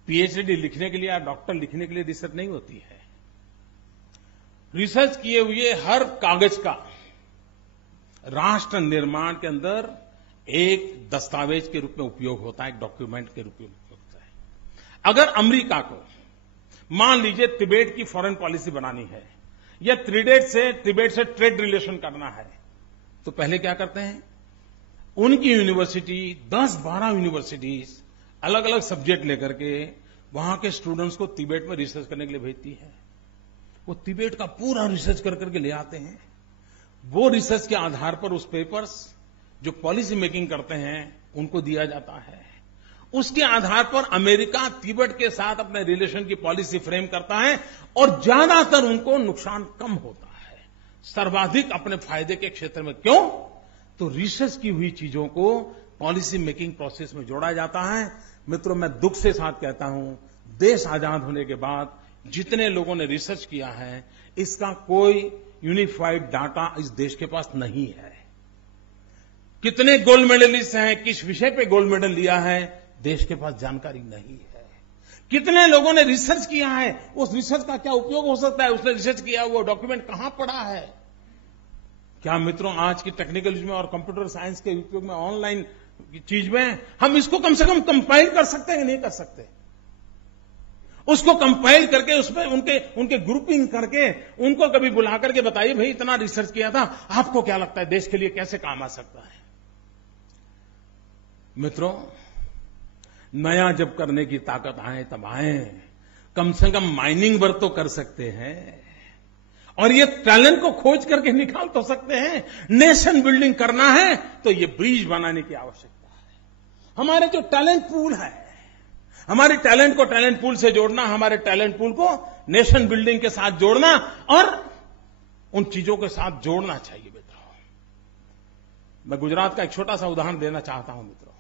पीएचडी लिखने के लिए या डॉक्टर लिखने के लिए रिसर्च नहीं होती है। रिसर्च किए हुए हर कागज का राष्ट्र निर्माण के अंदर एक दस्तावेज के रूप में उपयोग होता है, एक डॉक्यूमेंट के रूप में उपयोग होता है। अगर अमेरिका को मान लीजिए तिबेट की फॉरेन पॉलिसी बनानी है या तिबेट से ट्रेड रिलेशन करना है, तो पहले क्या करते हैं, उनकी यूनिवर्सिटी 10-12 यूनिवर्सिटीज अलग अलग सब्जेक्ट लेकर के वहां के स्टूडेंट्स को तिबेट में रिसर्च करने के लिए भेजती है। वो तिबेट का पूरा रिसर्च कर करके ले आते हैं। वो रिसर्च के आधार पर उस पेपर्स जो पॉलिसी मेकिंग करते हैं उनको दिया जाता है। उसके आधार पर अमेरिका तिब्बत के साथ अपने रिलेशन की पॉलिसी फ्रेम करता है और ज्यादातर उनको नुकसान कम होता है, सर्वाधिक अपने फायदे के क्षेत्र में। क्यों? तो रिसर्च की हुई चीजों को पॉलिसी मेकिंग प्रोसेस में जोड़ा जाता है। मित्रों, मैं दुख से साथ कहता हूं, देश आजाद होने के बाद जितने लोगों ने रिसर्च किया है, इसका कोई यूनिफाइड डाटा इस देश के पास नहीं है। कितने गोल्ड मेडलिस्ट हैं, किस विषय पे गोल्ड मेडल लिया है, देश के पास जानकारी नहीं है। कितने लोगों ने रिसर्च किया है, उस रिसर्च का क्या उपयोग हो सकता है, उसने रिसर्च किया वो डॉक्यूमेंट कहां पड़ा है। क्या मित्रों, आज की टेक्निकल युग में और कंप्यूटर साइंस के उपयोग में, ऑनलाइन चीज में हम इसको कम से कम कंपाइल कर सकते हैं कि नहीं कर सकते? उसको कंपाइल करके उसमें उनके ग्रुपिंग करके उनको कभी बुला करके बताइए, भाई इतना रिसर्च किया था, आपको क्या लगता है देश के लिए कैसे काम आ सकता है? मित्रों, नया जब करने की ताकत आए तब आए, कम से कम माइनिंग वर्क तो कर सकते हैं और ये टैलेंट को खोज करके निकाल तो सकते हैं। नेशन बिल्डिंग करना है तो ये ब्रिज बनाने की आवश्यकता है। हमारे जो टैलेंट पूल है, हमारे टैलेंट को टैलेंट पूल से जोड़ना, हमारे टैलेंट पूल को नेशन बिल्डिंग के साथ जोड़ना और उन चीजों के साथ जोड़ना चाहिए। मित्रों, मैं गुजरात का एक छोटा सा उदाहरण देना चाहता हूं। मित्रों,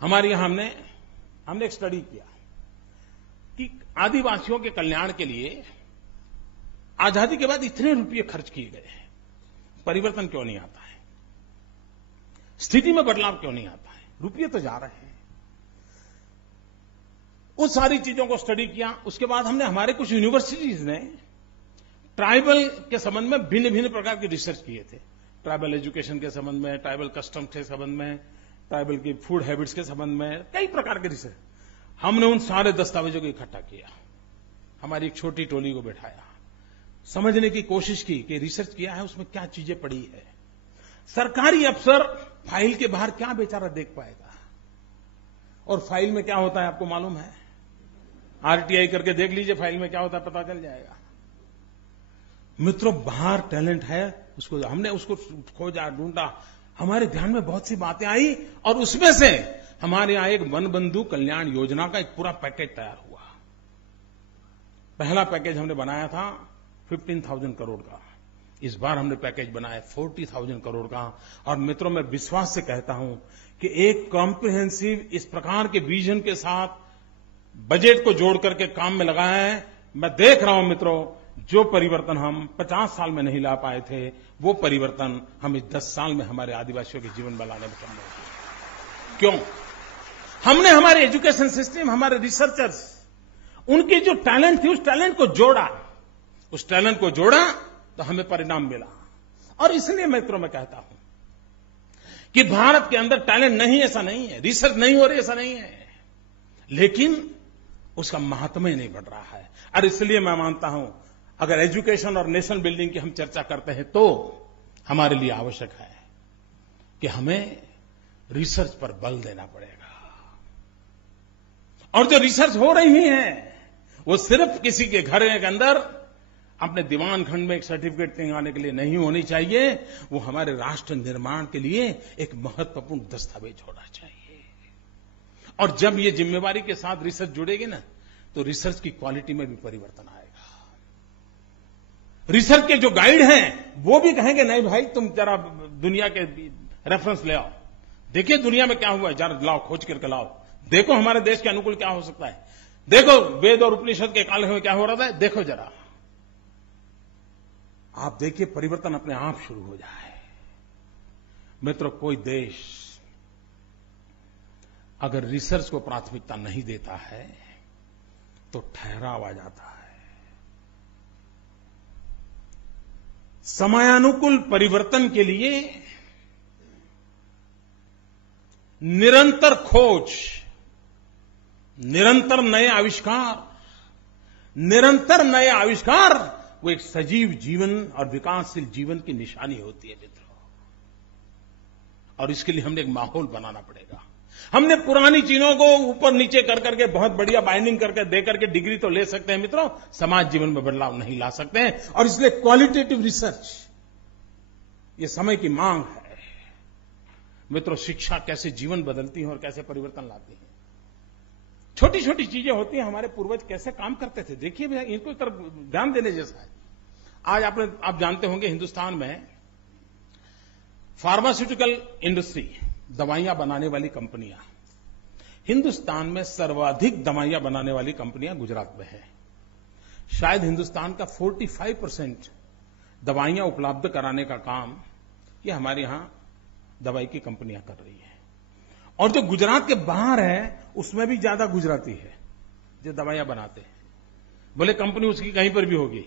हमारे यहां हमने एक स्टडी किया कि आदिवासियों के कल्याण के लिए आजादी के बाद इतने रुपये खर्च किए गए हैं, परिवर्तन क्यों नहीं आता है, स्थिति में बदलाव क्यों नहीं आता है, रुपये तो जा रहे हैं। उस सारी चीजों को स्टडी किया। उसके बाद हमने हमारे कुछ यूनिवर्सिटीज ने ट्राइबल के संबंध में भिन्न भिन्न प्रकार की रिसर्च किए थे। ट्राइबल एजुकेशन के संबंध में, ट्राइबल कस्टम्स के संबंध में, ट्राइबल की फूड हैबिट्स के संबंध में, कई प्रकार के रिसर्च। हमने उन सारे दस्तावेजों को इकट्ठा किया, हमारी एक छोटी टोली को बैठाया, समझने की कोशिश की कि रिसर्च किया है उसमें क्या चीजें पड़ी है। सरकारी अफसर फाइल के बाहर क्या बेचारा देख पाएगा, और फाइल में क्या होता है आपको मालूम है? आरटीआई करके देख लीजिए फाइल में क्या होता है, पता चल जाएगा। मित्रों, बाहर टैलेंट है, हमने उसको खोजा, ढूंढा, हमारे ध्यान में बहुत सी बातें आई और उसमें से हमारे यहां एक वन बंधु कल्याण योजना का एक पूरा पैकेज तैयार हुआ। पहला पैकेज हमने बनाया था 15,000 करोड़ का, इस बार हमने पैकेज बनाया 40,000 करोड़ का। और मित्रों, मैं विश्वास से कहता हूं कि एक कॉम्प्रिहेंसिव इस प्रकार के विजन के साथ बजट को जोड़ करके काम में लगाया है। मैं देख रहा हूं मित्रों, जो परिवर्तन हम 50 साल में नहीं ला पाए थे, वो परिवर्तन हम इस 10 साल में हमारे आदिवासियों के जीवन में लाने में सक्षम हुए। क्यों? हमने हमारे एजुकेशन सिस्टम, हमारे रिसर्चर्स, उनकी जो टैलेंट थी, उस टैलेंट को जोड़ा, उस टैलेंट को जोड़ा तो हमें परिणाम मिला। और इसलिए मित्रों मैं कहता हूं कि भारत के अंदर टैलेंट नहीं, ऐसा नहीं है, रिसर्च नहीं हो रही, ऐसा नहीं है, लेकिन उसका महात्म्य नहीं बढ़ रहा है। और इसलिए मैं मानता हूं, अगर एजुकेशन और नेशन बिल्डिंग की हम चर्चा करते हैं तो हमारे लिए आवश्यक है कि हमें रिसर्च पर बल देना पड़ेगा। और जो रिसर्च हो रही है वो सिर्फ किसी के घर के अंदर अपने दीवान खंड में एक सर्टिफिकेट टिंगाने के लिए नहीं होनी चाहिए, वो हमारे राष्ट्र निर्माण के लिए एक महत्वपूर्ण दस्तावेज होना चाहिए। और जब ये जिम्मेवारी के साथ रिसर्च जुड़ेगी ना, तो रिसर्च की क्वालिटी में भी परिवर्तन आएगा। रिसर्च के जो गाइड हैं वो भी कहेंगे, नहीं भाई तुम जरा दुनिया के रेफरेंस ले आओ, देखिए दुनिया में क्या हुआ है, जरा लाओ, खोज करके लाओ, देखो हमारे देश के अनुकूल क्या हो सकता है, देखो वेद और उपनिषद के काल में क्या हो रहा था, देखो जरा। आप देखिए परिवर्तन अपने आप शुरू हो जाए। मित्रों, कोई देश अगर रिसर्च को प्राथमिकता नहीं देता है तो ठहराव आ जाता है। समयानुकूल परिवर्तन के लिए निरंतर खोज, निरंतर नए आविष्कार, वो एक सजीव जीवन और विकासशील जीवन की निशानी होती है मित्रों। और इसके लिए हमने एक माहौल बनाना पड़ेगा। हमने पुरानी चीजों को ऊपर नीचे कर करके बहुत बढ़िया बाइंडिंग करके दे करके डिग्री तो ले सकते हैं मित्रों, समाज जीवन में बदलाव नहीं ला सकते हैं। और इसलिए क्वालिटेटिव रिसर्च ये समय की मांग है। मित्रों, शिक्षा कैसे जीवन बदलती है और कैसे परिवर्तन लाती है। छोटी छोटी चीजें होती हैं, हमारे पूर्वज कैसे काम करते थे, देखिए भैया, इनको तरफ ध्यान देने जैसा है। आज आप जानते होंगे, हिंदुस्तान में फार्मास्यूटिकल इंडस्ट्री, दवाइयां बनाने वाली कंपनियां, हिंदुस्तान में सर्वाधिक दवाइयां बनाने वाली कंपनियां गुजरात में है। शायद हिंदुस्तान का 45% दवाइयां उपलब्ध कराने का काम ये हमारे यहां दवाई की कंपनियां कर रही है। और जो गुजरात के बाहर है, उसमें भी ज्यादा गुजराती है जो दवाइयां बनाते हैं। बोले कंपनी उसकी कहीं पर भी होगी,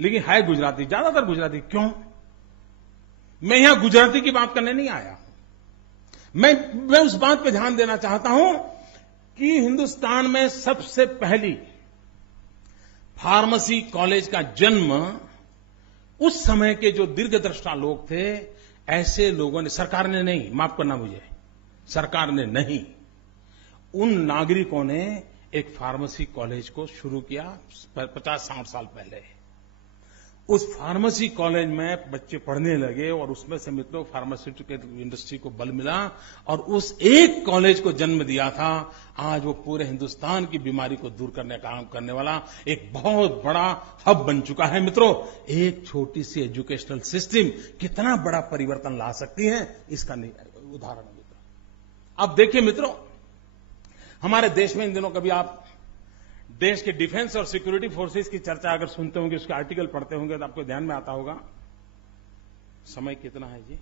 लेकिन है गुजराती, ज्यादातर गुजराती। क्यों? मैं यहां गुजराती की बात करने नहीं आया। मैं उस बात पे ध्यान देना चाहता हूं कि हिंदुस्तान में सबसे पहली फार्मेसी कॉलेज का जन्म उस समय के जो दीर्घदृष्टा लोग थे, ऐसे लोगों ने, सरकार ने नहीं, माफ करना मुझे, सरकार ने नहीं, उन नागरिकों ने एक फार्मेसी कॉलेज को शुरू किया 50-60 साल पहले। उस फार्मेसी कॉलेज में बच्चे पढ़ने लगे और उसमें से मित्रों फार्मास्यूटिकल इंडस्ट्री को बल मिला और उस एक कॉलेज को जन्म दिया था। आज वो पूरे हिंदुस्तान की बीमारी को दूर करने का काम करने वाला एक बहुत बड़ा हब बन चुका है। मित्रों, एक छोटी सी एजुकेशनल सिस्टम कितना बड़ा परिवर्तन ला सकती है, इसका उदाहरण है मित्रों। अब देखिए मित्रों, हमारे देश में इन दिनों कभी आप देश के डिफेंस और सिक्योरिटी फोर्सेस की चर्चा अगर सुनते होंगे, उसके आर्टिकल पढ़ते होंगे, तो आपको ध्यान में आता होगा। समय कितना है जी?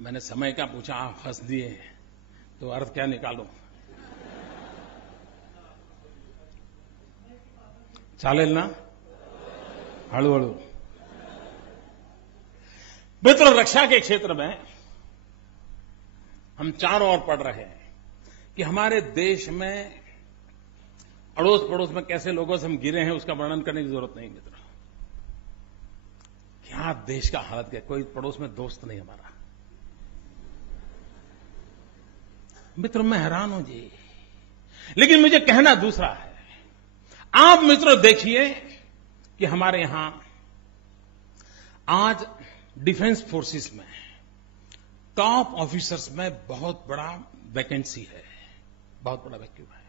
मैंने समय का पूछा, आप हंस दिए, तो अर्थ क्या निकालूं? चालेल ना? हळू-हळू। मित्रों, रक्षा के क्षेत्र में हम चारों ओर पढ़ रहे हैं कि हमारे देश में अड़ोस पड़ोस में कैसे लोगों से हम गिरे हैं, उसका वर्णन करने की जरूरत नहीं। मित्रों, क्या देश का हालत है, कोई पड़ोस में दोस्त नहीं हमारा। मित्रों, मैं हैरान हूं जी, लेकिन मुझे कहना दूसरा है। आप मित्रों देखिए कि हमारे यहां आज डिफेंस फोर्सेस में टॉप ऑफिसर्स में बहुत बड़ा वैकेंसी है, बहुत बड़ा वैक्यूम है।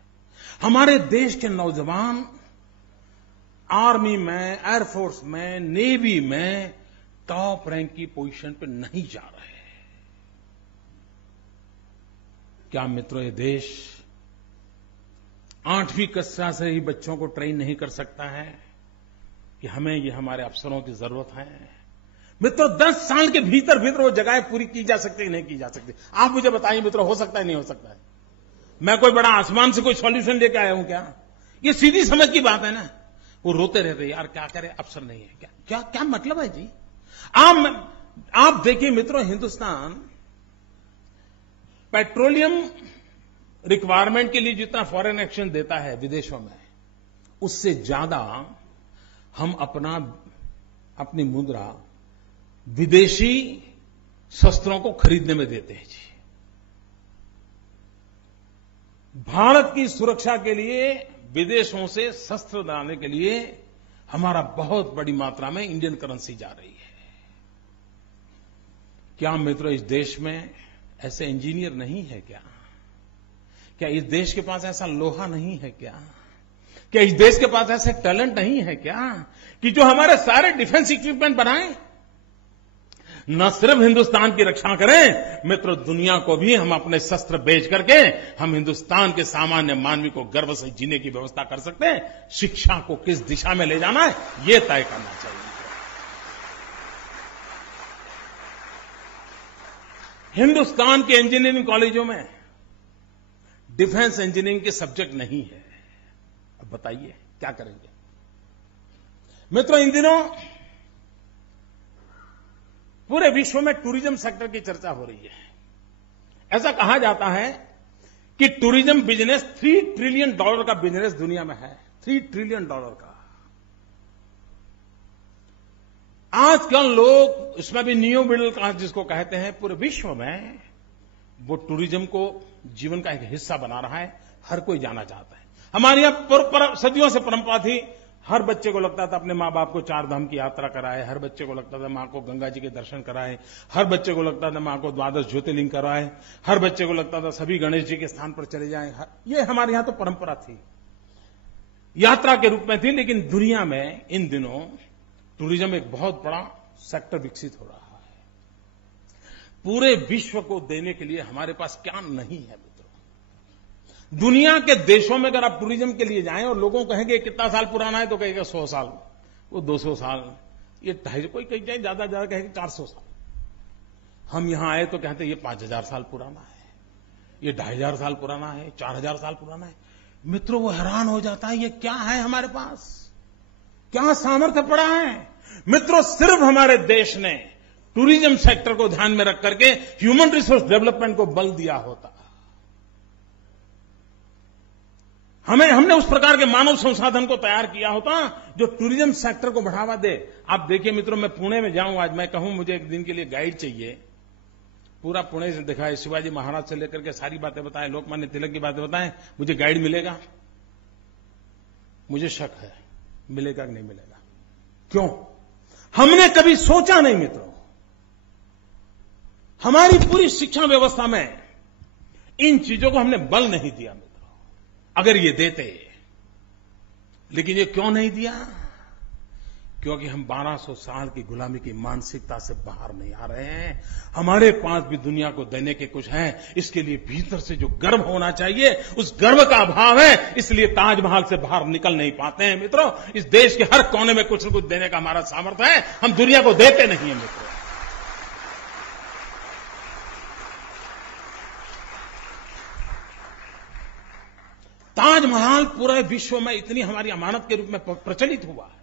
हमारे देश के नौजवान आर्मी में, एयरफोर्स में, नेवी में टॉप रैंक की पोजीशन पर नहीं जा रहे। क्या मित्रों, ये देश 8वीं कक्षा से ही बच्चों को ट्रेन नहीं कर सकता है कि हमें ये हमारे अफसरों की जरूरत है? मित्रों, 10 साल के भीतर भीतर वो जगहें पूरी की जा सकती है, नहीं की जा सकती? आप मुझे बताइए मित्रों, हो सकता है, नहीं हो सकता है? मैं कोई बड़ा आसमान से कोई सॉल्यूशन लेके आया हूं क्या? ये सीधी समझ की बात है ना। वो रोते रहते, यार क्या करें, अफसर नहीं है। क्या क्या क्या मतलब है जी? आप देखिए मित्रों, हिंदुस्तान पेट्रोलियम रिक्वायरमेंट के लिए जितना फॉरेन एक्सचेंज देता है विदेशों में, उससे ज्यादा हम अपनी मुद्रा विदेशी शस्त्रों को खरीदने में देते हैं जी। भारत की सुरक्षा के लिए विदेशों से शस्त्र लाने के लिए हमारा बहुत बड़ी मात्रा में इंडियन करेंसी जा रही है। क्या मित्रों, इस देश में ऐसे इंजीनियर नहीं है क्या? क्या इस देश के पास ऐसा लोहा नहीं है क्या? क्या इस देश के पास ऐसे टैलेंट नहीं है क्या कि जो हमारे सारे डिफेंस इक्विपमेंट बनाएं? न सिर्फ हिंदुस्तान की रक्षा करें मित्रों, दुनिया को भी हम अपने शस्त्र बेच करके हम हिंदुस्तान के सामान्य मानवी को गर्व से जीने की व्यवस्था कर सकते हैं। शिक्षा को किस दिशा में ले जाना है, ये तय करना चाहिए। हिंदुस्तान के इंजीनियरिंग कॉलेजों में डिफेंस इंजीनियरिंग के सब्जेक्ट नहीं है। अब बताइए क्या करेंगे? मित्रों, इन दिनों पूरे विश्व में टूरिज्म सेक्टर की चर्चा हो रही है। ऐसा कहा जाता है कि टूरिज्म बिजनेस $3 ट्रिलियन का बिजनेस दुनिया में है। $3 ट्रिलियन का। आजकल लोग, इसमें भी न्यू मिडिल क्लास जिसको कहते हैं, पूरे विश्व में वो टूरिज्म को जीवन का एक हिस्सा बना रहा है। हर कोई जाना चाहता है। हमारे यहाँ सदियों से परंपरा थी, हर बच्चे को लगता था अपने माँ बाप को 4 धाम की यात्रा कराए, हर बच्चे को लगता था माँ को गंगा जी के दर्शन कराए, हर बच्चे को लगता था माँ को 12 ज्योतिर्लिंग कराए, हर बच्चे को लगता था सभी गणेश जी के स्थान पर चले जाएं। ये हमारे यहाँ तो परंपरा थी, यात्रा के रूप में थी। लेकिन दुनिया में इन दिनों टूरिज्म एक बहुत बड़ा सेक्टर विकसित हो रहा है। पूरे विश्व को देने के लिए हमारे पास क्या नहीं है मित्रों। दुनिया के देशों में अगर आप टूरिज्म के लिए जाएं और लोगों को कहेंगे कितना साल पुराना है, तो कहेगा 100 साल, वो 200 साल, ये 250, कोई कहीं जाए ज्यादा कहेगा 400 साल। हम यहां आए तो कहते ये 5000 साल पुराना है, ये 2500 साल पुराना है, 4000 साल पुराना है। मित्रों, वो हैरान हो जाता है, ये क्या है हमारे पास, क्या सामर्थ्य पड़ा है। मित्रों, सिर्फ हमारे देश ने टूरिज्म सेक्टर को ध्यान में रख करके ह्यूमन रिसोर्स डेवलपमेंट को बल दिया होता, हमने उस प्रकार के मानव संसाधन को तैयार किया होता जो टूरिज्म सेक्टर को बढ़ावा दे। आप देखिए मित्रों, मैं पुणे में जाऊं, आज मैं कहूं मुझे एक दिन के लिए गाइड चाहिए, पूरा पुणे से दिखाए, शिवाजी महाराज से लेकर के सारी बातें बताएं, लोकमान्य तिलक की बातें बताएं, मुझे गाइड मिलेगा? मुझे शक है, मिलेगा कि नहीं मिलेगा। क्यों? हमने कभी सोचा नहीं मित्रों। हमारी पूरी शिक्षा व्यवस्था में इन चीजों को हमने बल नहीं दिया मित्रों। अगर ये देते, लेकिन ये क्यों नहीं दिया? क्योंकि हम 1200 साल की गुलामी की मानसिकता से बाहर नहीं आ रहे हैं। हमारे पास भी दुनिया को देने के कुछ हैं, इसके लिए भीतर से जो गर्व होना चाहिए, उस गर्व का अभाव है, इसलिए ताजमहल से बाहर निकल नहीं पाते हैं मित्रों। इस देश के हर कोने में कुछ न कुछ देने का हमारा सामर्थ्य है, हम दुनिया को देते नहीं है मित्रों। ताजमहल पूरे विश्व में इतनी हमारी अमानत के रूप में प्रचलित हुआ है।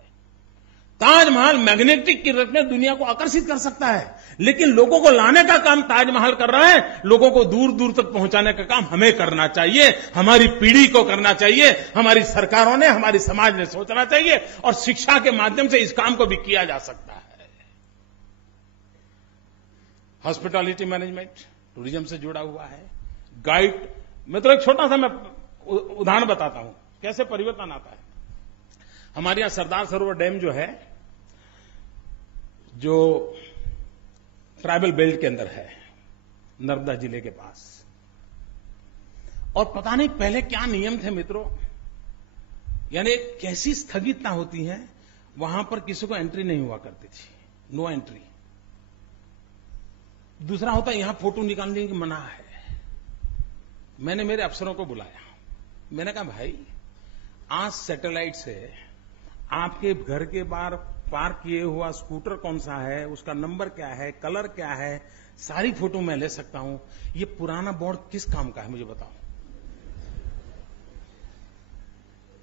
ताजमहल मैग्नेटिक की रूप में दुनिया को आकर्षित कर सकता है, लेकिन लोगों को लाने का काम ताजमहल कर रहा है। लोगों को दूर दूर तक पहुंचाने का काम हमें करना चाहिए, हमारी पीढ़ी को करना चाहिए, हमारी सरकारों ने, हमारी समाज ने सोचना चाहिए, और शिक्षा के माध्यम से इस काम को भी किया जा सकता है। हॉस्पिटैलिटी मैनेजमेंट टूरिज्म से जुड़ा हुआ है। गाइड, मित्रों एक छोटा सा मैं उदाहरण बताता हूं कैसे परिवर्तन आता है। हमारे यहां सरदार सरोवर डैम जो है, जो ट्राइबल बेल्ट के अंदर है, नर्मदा जिले के पास, और पता नहीं पहले क्या नियम थे मित्रों, यानी कैसी स्थगितता होती है, वहां पर किसी को एंट्री नहीं हुआ करती थी, नो एंट्री। दूसरा होता यहां फोटो निकालने की मना है। मैंने मेरे अफसरों को बुलाया, मैंने कहा भाई आज सैटेलाइट से आपके घर के बाहर पार्क किए हुआ स्कूटर कौन सा है, उसका नंबर क्या है, कलर क्या है, सारी फोटो मैं ले सकता हूं। ये पुराना बोर्ड किस काम का है मुझे बताओ,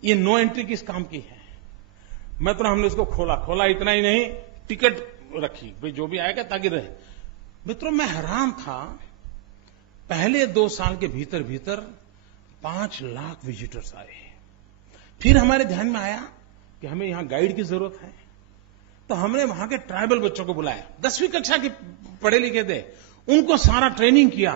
ये नो एंट्री किस काम की है? मैं तो हमने इसको खोला इतना ही नहीं, टिकट रखी भाई जो भी आएगा ताकि रहे। मित्रों मैं हैरान था, पहले 2 साल के भीतर 5 लाख विजिटर्स आए। फिर हमारे ध्यान में आया कि हमें यहां गाइड की जरूरत है, तो हमने वहां के ट्राइबल बच्चों को बुलाया, 10वीं कक्षा के पढ़े लिखे थे, उनको सारा ट्रेनिंग किया।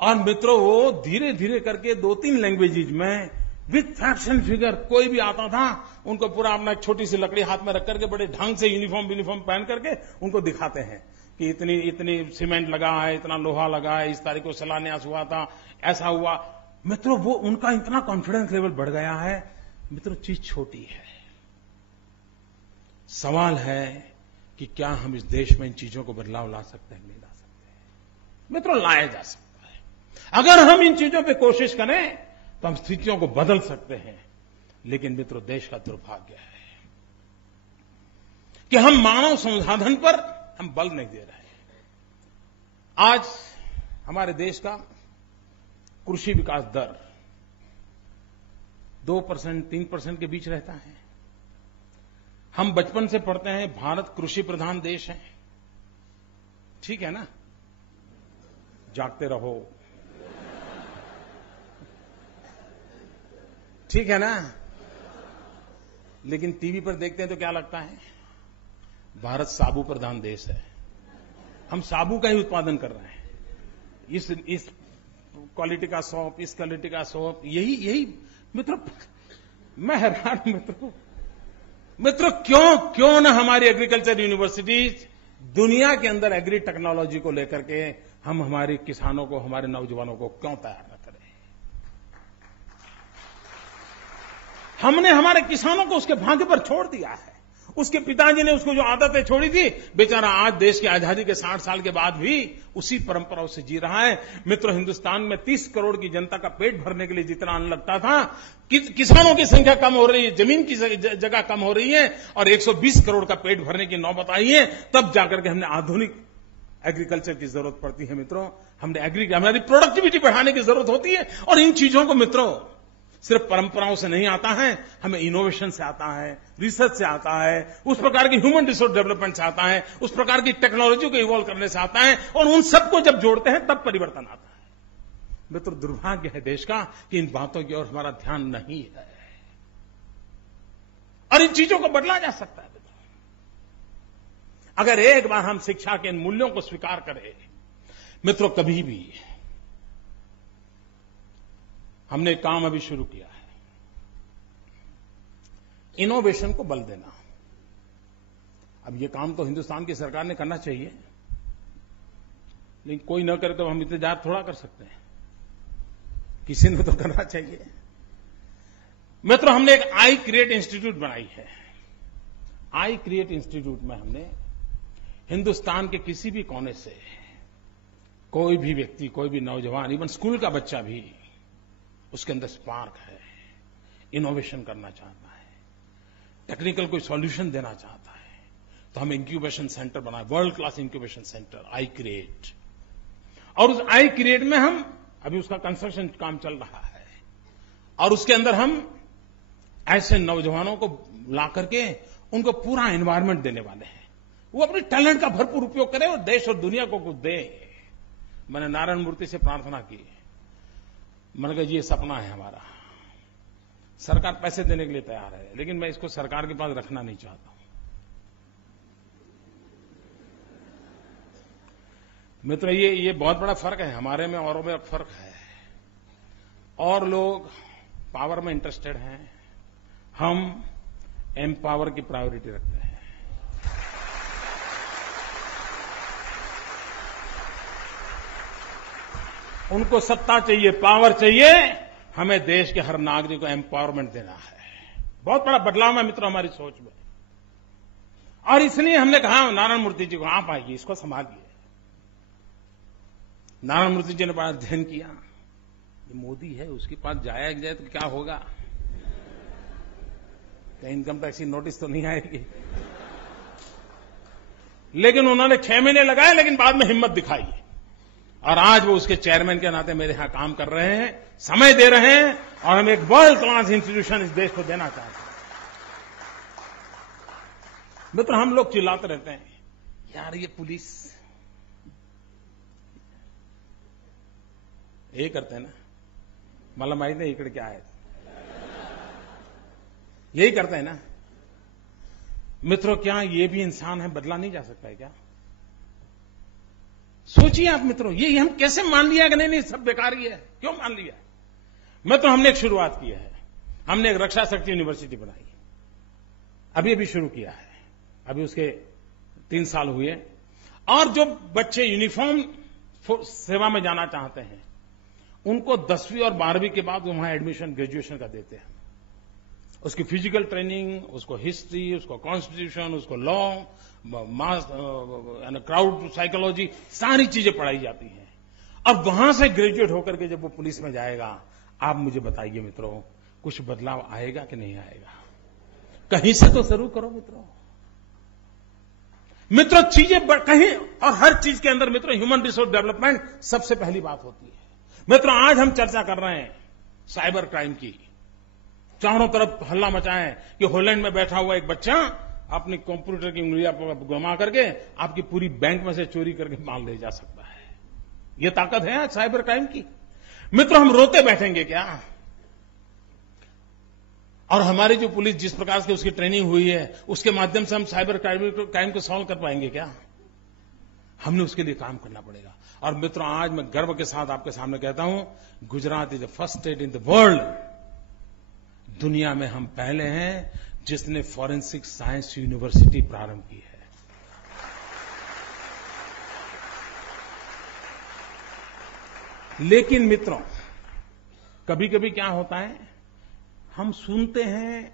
और मित्रों वो धीरे धीरे करके 2-3 लैंग्वेजेज में विथ फैक्ट्स एंड फिगर, कोई भी आता था उनको पूरा अपना एक छोटी सी लकड़ी हाथ में रख करके बड़े ढंग से यूनिफॉर्म पहन करके उनको दिखाते हैं कि इतनी सीमेंट लगा है, इतना लोहा लगा है, इस तारीख को शिलान्यास हुआ था, ऐसा हुआ। मित्रों वो उनका इतना कॉन्फिडेंस लेवल बढ़ गया है। मित्रों चीज छोटी है, सवाल है कि क्या हम इस देश में इन चीजों को बदलाव ला सकते हैं, नहीं ला सकते? मित्रों लाया जा सकता है। अगर हम इन चीजों पे कोशिश करें तो हम स्थितियों को बदल सकते हैं। लेकिन मित्रों देश का दुर्भाग्य है कि हम मानव संसाधन पर हम बल नहीं दे रहे हैं। आज हमारे देश का कृषि विकास दर 2%, 3% के बीच रहता है। हम बचपन से पढ़ते हैं भारत कृषि प्रधान देश है, ठीक है ना? जागते रहो, ठीक है ना? लेकिन टीवी पर देखते हैं तो क्या लगता है? भारत साबु प्रधान देश है। हम साबु का ही उत्पादन कर रहे हैं। इस क्वालिटी का सोप, इस क्वालिटी का सोप, यही मित्रों, मैं हैरान मित्रों, क्यों ना हमारी एग्रीकल्चर यूनिवर्सिटीज दुनिया के अंदर एग्री टेक्नोलॉजी को लेकर के हम हमारे किसानों को, हमारे नौजवानों को क्यों तैयार न करें। हमने हमारे किसानों को उसके भाग्य पर छोड़ दिया है। उसके पिताजी ने उसको जो आदतें छोड़ी थी, बेचारा आज देश की आजादी के 60 साल के बाद भी उसी परंपराओं से जी रहा है। मित्रों, हिंदुस्तान में 30 करोड़ की जनता का पेट भरने के लिए जितना अन्न लगता था, किसानों की संख्या कम हो रही है, जमीन की जगह कम हो रही है और 120 करोड़ का पेट भरने की नौबत आई है, तब जाकर के हमने आधुनिक एग्रीकल्चर की जरूरत पड़ती है। मित्रों, हमारी प्रोडक्टिविटी बढ़ाने की जरूरत होती है और इन चीजों को मित्रों सिर्फ परंपराओं से नहीं आता है, हमें इनोवेशन से आता है, रिसर्च से आता है, उस प्रकार की ह्यूमन रिसोर्स डेवलपमेंट से आता है, उस प्रकार की टेक्नोलॉजी को इवॉल्व करने से आता है और उन सबको जब जोड़ते हैं तब परिवर्तन आता है। मित्रों, दुर्भाग्य है देश का कि इन बातों की ओर हमारा ध्यान नहीं है और इन चीजों को बदला जा सकता है। मित्रों, अगर एक बार हम शिक्षा के इन मूल्यों को स्वीकार करें, मित्रों, कभी भी हमने एक काम अभी शुरू किया है, इनोवेशन को बल देना। अब ये काम तो हिंदुस्तान की सरकार ने करना चाहिए, लेकिन कोई न करे तो हम इंतजार थोड़ा कर सकते हैं, किसी ने तो करना चाहिए। मित्रों, हमने एक आई क्रिएट इंस्टीट्यूट बनाई है। आई क्रिएट इंस्टीट्यूट में हमने हिंदुस्तान के किसी भी कोने से कोई भी व्यक्ति, कोई भी नौजवान, इवन स्कूल का बच्चा भी, उसके अंदर स्पार्क है, इनोवेशन करना चाहता है, टेक्निकल कोई सॉल्यूशन देना चाहता है, तो हम इंक्यूबेशन सेंटर बनाए, world class incubation centre I create. और उस आई क्रिएट में हम अभी उसका कंस्ट्रक्शन काम चल रहा है और उसके अंदर हम ऐसे नौजवानों को ला करके उनको पूरा एनवायरनमेंट देने वाले हैं, वो अपने टैलेंट का भरपूर उपयोग करें और देश और दुनिया को कुछ दे। मैंने नारायण मूर्ति से प्रार्थना की, मैंने कहा ये सपना है हमारा, सरकार पैसे देने के लिए तैयार है, लेकिन मैं इसको सरकार के पास रखना नहीं चाहता हूं। मित्रों, ये बहुत बड़ा फर्क है हमारे में, औरों में फर्क है। और लोग पावर में इंटरेस्टेड हैं, हम एम्पावर की प्रायोरिटी रखते हैं। उनको सत्ता चाहिए, पावर चाहिए, हमें देश के हर नागरिक को एम्पावरमेंट देना है। बहुत बड़ा बदलाव है मित्रों हमारी सोच में, और इसलिए हमने कहा नारायण मूर्ति जी को, आप आइए, इसको संभालिए। नारायण मूर्ति जी ने बड़ा अध्ययन किया, ये मोदी है, उसके पास जाया जाए तो क्या होगा, क्या इनकम टैक्स की नोटिस तो नहीं आएगी। लेकिन उन्होंने 6 महीने लगाए, लेकिन बाद में हिम्मत दिखाई और आज वो उसके चेयरमैन के नाते मेरे यहां काम कर रहे हैं, समय दे रहे हैं और हम एक वर्ल्ड क्लास इंस्टीट्यूशन इस देश को देना चाहते हैं। मित्र, हम लोग चिल्लाते रहते हैं, यार ये पुलिस ये करते हैं ना, मतलब माहिती नहीं इकड़ क्या है, यही करते हैं ना। मित्रों, क्या ये भी इंसान है, बदला नहीं जा सकता है क्या? सोचिए आप मित्रों, ये हम कैसे मान लिया कि नहीं सब बेकार ही है, क्यों मान लिया? मित्रों, हमने एक शुरुआत की है, हमने एक रक्षा शक्ति यूनिवर्सिटी बनाई, अभी शुरू किया है, अभी उसके 3 साल हुए। और जो बच्चे यूनिफॉर्म सेवा में जाना चाहते हैं, उनको 10वीं और 12वीं के बाद वहां एडमिशन ग्रेजुएशन का देते हैं। उसकी फिजिकल ट्रेनिंग, उसको हिस्ट्री, उसको कॉन्स्टिट्यूशन, उसको लॉ, मास क्राउड साइकोलॉजी, सारी चीजें पढ़ाई जाती हैं। और वहां से ग्रेजुएट होकर के जब वो पुलिस में जाएगा, आप मुझे बताइए मित्रों, कुछ बदलाव आएगा कि नहीं आएगा? कहीं से तो शुरू करो मित्रों, चीजें कहीं, और हर चीज के अंदर मित्रों ह्यूमन रिसोर्स डेवलपमेंट सबसे पहली बात होती है। मित्रों, आज हम चर्चा कर रहे हैं साइबर क्राइम की, चारों तरफ हल्ला मचाए कि हॉलैंड में बैठा हुआ एक बच्चा अपनी कंप्यूटर की उंगलियां घुमा करके आपकी पूरी बैंक में से चोरी करके माल ले जा सकता है। ये ताकत है आज साइबर क्राइम की। मित्रों, हम रोते बैठेंगे क्या? और हमारी जो पुलिस जिस प्रकार से उसकी ट्रेनिंग हुई है, उसके माध्यम से हम साइबर क्राइम को सॉल्व कर पाएंगे क्या? हमने उसके लिए काम करना पड़ेगा। और मित्रों, आज मैं गर्व के साथ आपके सामने कहता हूं, Gujarat is the first state in the world, दुनिया में हम पहले हैं जिसने फॉरेंसिक साइंस यूनिवर्सिटी प्रारंभ की है। लेकिन मित्रों, कभी कभी क्या होता है, हम सुनते हैं,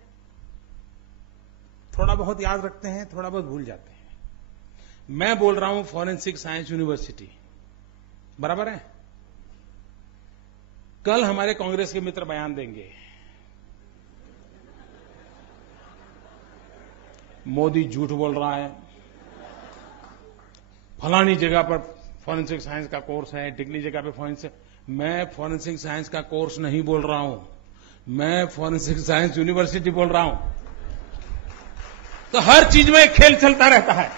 थोड़ा बहुत याद रखते हैं, थोड़ा बहुत भूल जाते हैं। मैं बोल रहा हूं फॉरेंसिक साइंस यूनिवर्सिटी, बराबर है? कल हमारे कांग्रेस के मित्र बयान देंगे, मोदी झूठ बोल रहा है, फलानी जगह पर फॉरेंसिक साइंस का कोर्स है, टिकली जगह पे फॉरेंसिक। मैं फॉरेंसिक साइंस का कोर्स नहीं बोल रहा हूं, मैं फॉरेंसिक साइंस यूनिवर्सिटी बोल रहा हूं। तो हर चीज में खेल चलता रहता है।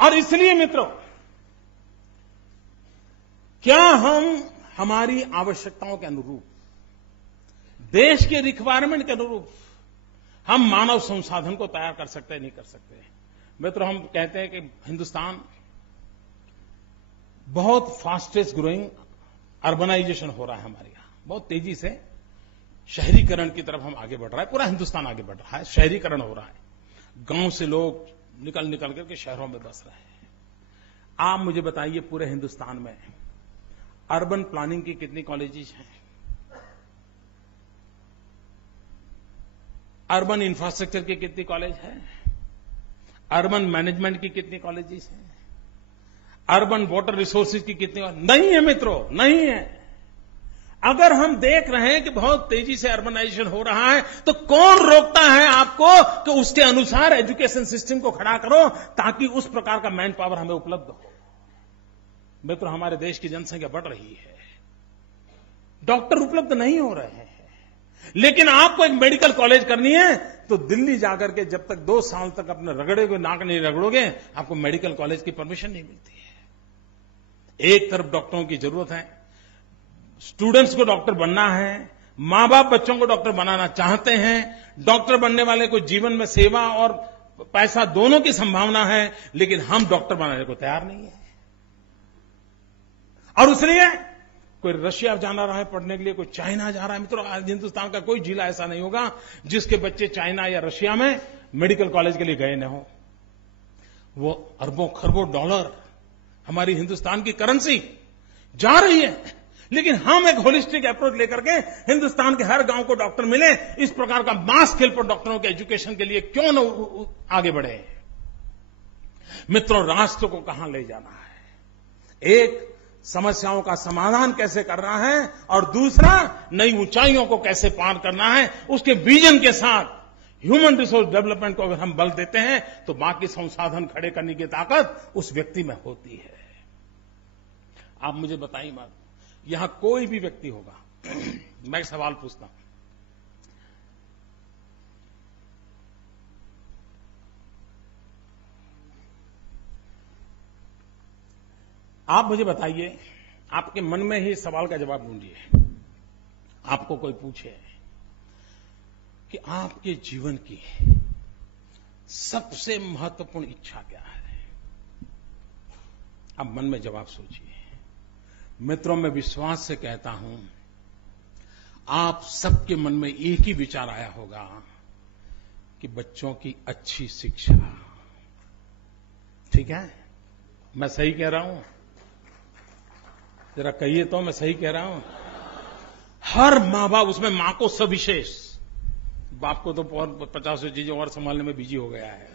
और इसलिए मित्रों, क्या हम हमारी आवश्यकताओं के अनुरूप, देश के रिक्वायरमेंट के अनुरूप हम मानव संसाधन को तैयार कर सकते हैं, नहीं कर सकते? मित्रों, हम कहते हैं कि हिंदुस्तान बहुत फास्टेस्ट ग्रोइंग अर्बनाइजेशन हो रहा है हमारे यहां, बहुत तेजी से शहरीकरण की तरफ हम आगे बढ़ रहा है। पूरा हिंदुस्तान आगे बढ़ रहा है, शहरीकरण हो रहा है। गांव से लोग निकल निकल करके शहरों में बस रहे हैं। आप मुझे बताइए, पूरे हिंदुस्तान में अर्बन प्लानिंग की कितनी कॉलेजेस हैं? अर्बन इंफ्रास्ट्रक्चर की कितनी कॉलेज है? अर्बन मैनेजमेंट की कितनी कॉलेजेस हैं? अर्बन वाटर रिसोर्सेज की कितनी? नहीं है मित्रों, नहीं है। अगर हम देख रहे हैं कि बहुत तेजी से अर्बनाइजेशन हो रहा है, तो कौन रोकता है आपको कि उसके अनुसार एजुकेशन सिस्टम को खड़ा करो, ताकि उस प्रकार का मैन पावर हमें उपलब्ध हो। मित्रों, हमारे देश की जनसंख्या बढ़ रही है, डॉक्टर उपलब्ध नहीं हो रहे हैं, लेकिन आपको एक मेडिकल कॉलेज करनी है तो दिल्ली जाकर के जब तक 2 साल तक अपने रगड़े को नाक नहीं रगड़ोगे, आपको मेडिकल कॉलेज की परमिशन नहीं मिलती है। एक तरफ डॉक्टरों की जरूरत है, स्टूडेंट्स को डॉक्टर बनना है, मां बाप बच्चों को डॉक्टर बनाना चाहते हैं, डॉक्टर बनने वाले को जीवन में सेवा और पैसा दोनों की संभावना है, लेकिन हम डॉक्टर बनाने को तैयार नहीं है। और इसलिए कोई रशिया जाना रहा है पढ़ने के लिए, कोई चाइना जा रहा है। मित्रों, आज हिंदुस्तान का कोई जिला ऐसा नहीं होगा जिसके बच्चे चाइना या रशिया में मेडिकल कॉलेज के लिए गए न हो। वो अरबों खरबों डॉलर हमारी हिंदुस्तान की करेंसी जा रही है, लेकिन हम एक होलिस्टिक अप्रोच लेकर के हिंदुस्तान के हर गांव को डॉक्टर मिले, इस प्रकार का मास स्केल पर डॉक्टरों के एजुकेशन के लिए क्यों न आगे बढ़े। मित्रों, राष्ट्र को कहां ले जाना है, एक समस्याओं का समाधान कैसे करना है और दूसरा नई ऊंचाइयों को कैसे पार करना है, उसके विजन के साथ ह्यूमन रिसोर्स डेवलपमेंट को अगर हम बल देते हैं तो बाकी संसाधन खड़े करने की ताकत उस व्यक्ति में होती है। आप मुझे बताइए बात, यहां कोई भी व्यक्ति होगा, मैं एक सवाल पूछता हूं, आप मुझे बताइए, आपके मन में ही सवाल का जवाब ढूंढिए। आपको कोई पूछे कि आपके जीवन की सबसे महत्वपूर्ण इच्छा क्या है, अब मन में जवाब सोचिए। मित्रों, मैं विश्वास से कहता हूं, आप सबके मन में एक ही विचार आया होगा कि बच्चों की अच्छी शिक्षा। ठीक है? मैं सही कह रहा हूं? जरा कहिए तो मैं सही कह रहा हूं? हर मां बाप, उसमें मां को सविशेष, बाप को तो 50 चीजें और संभालने में बिजी हो गया है।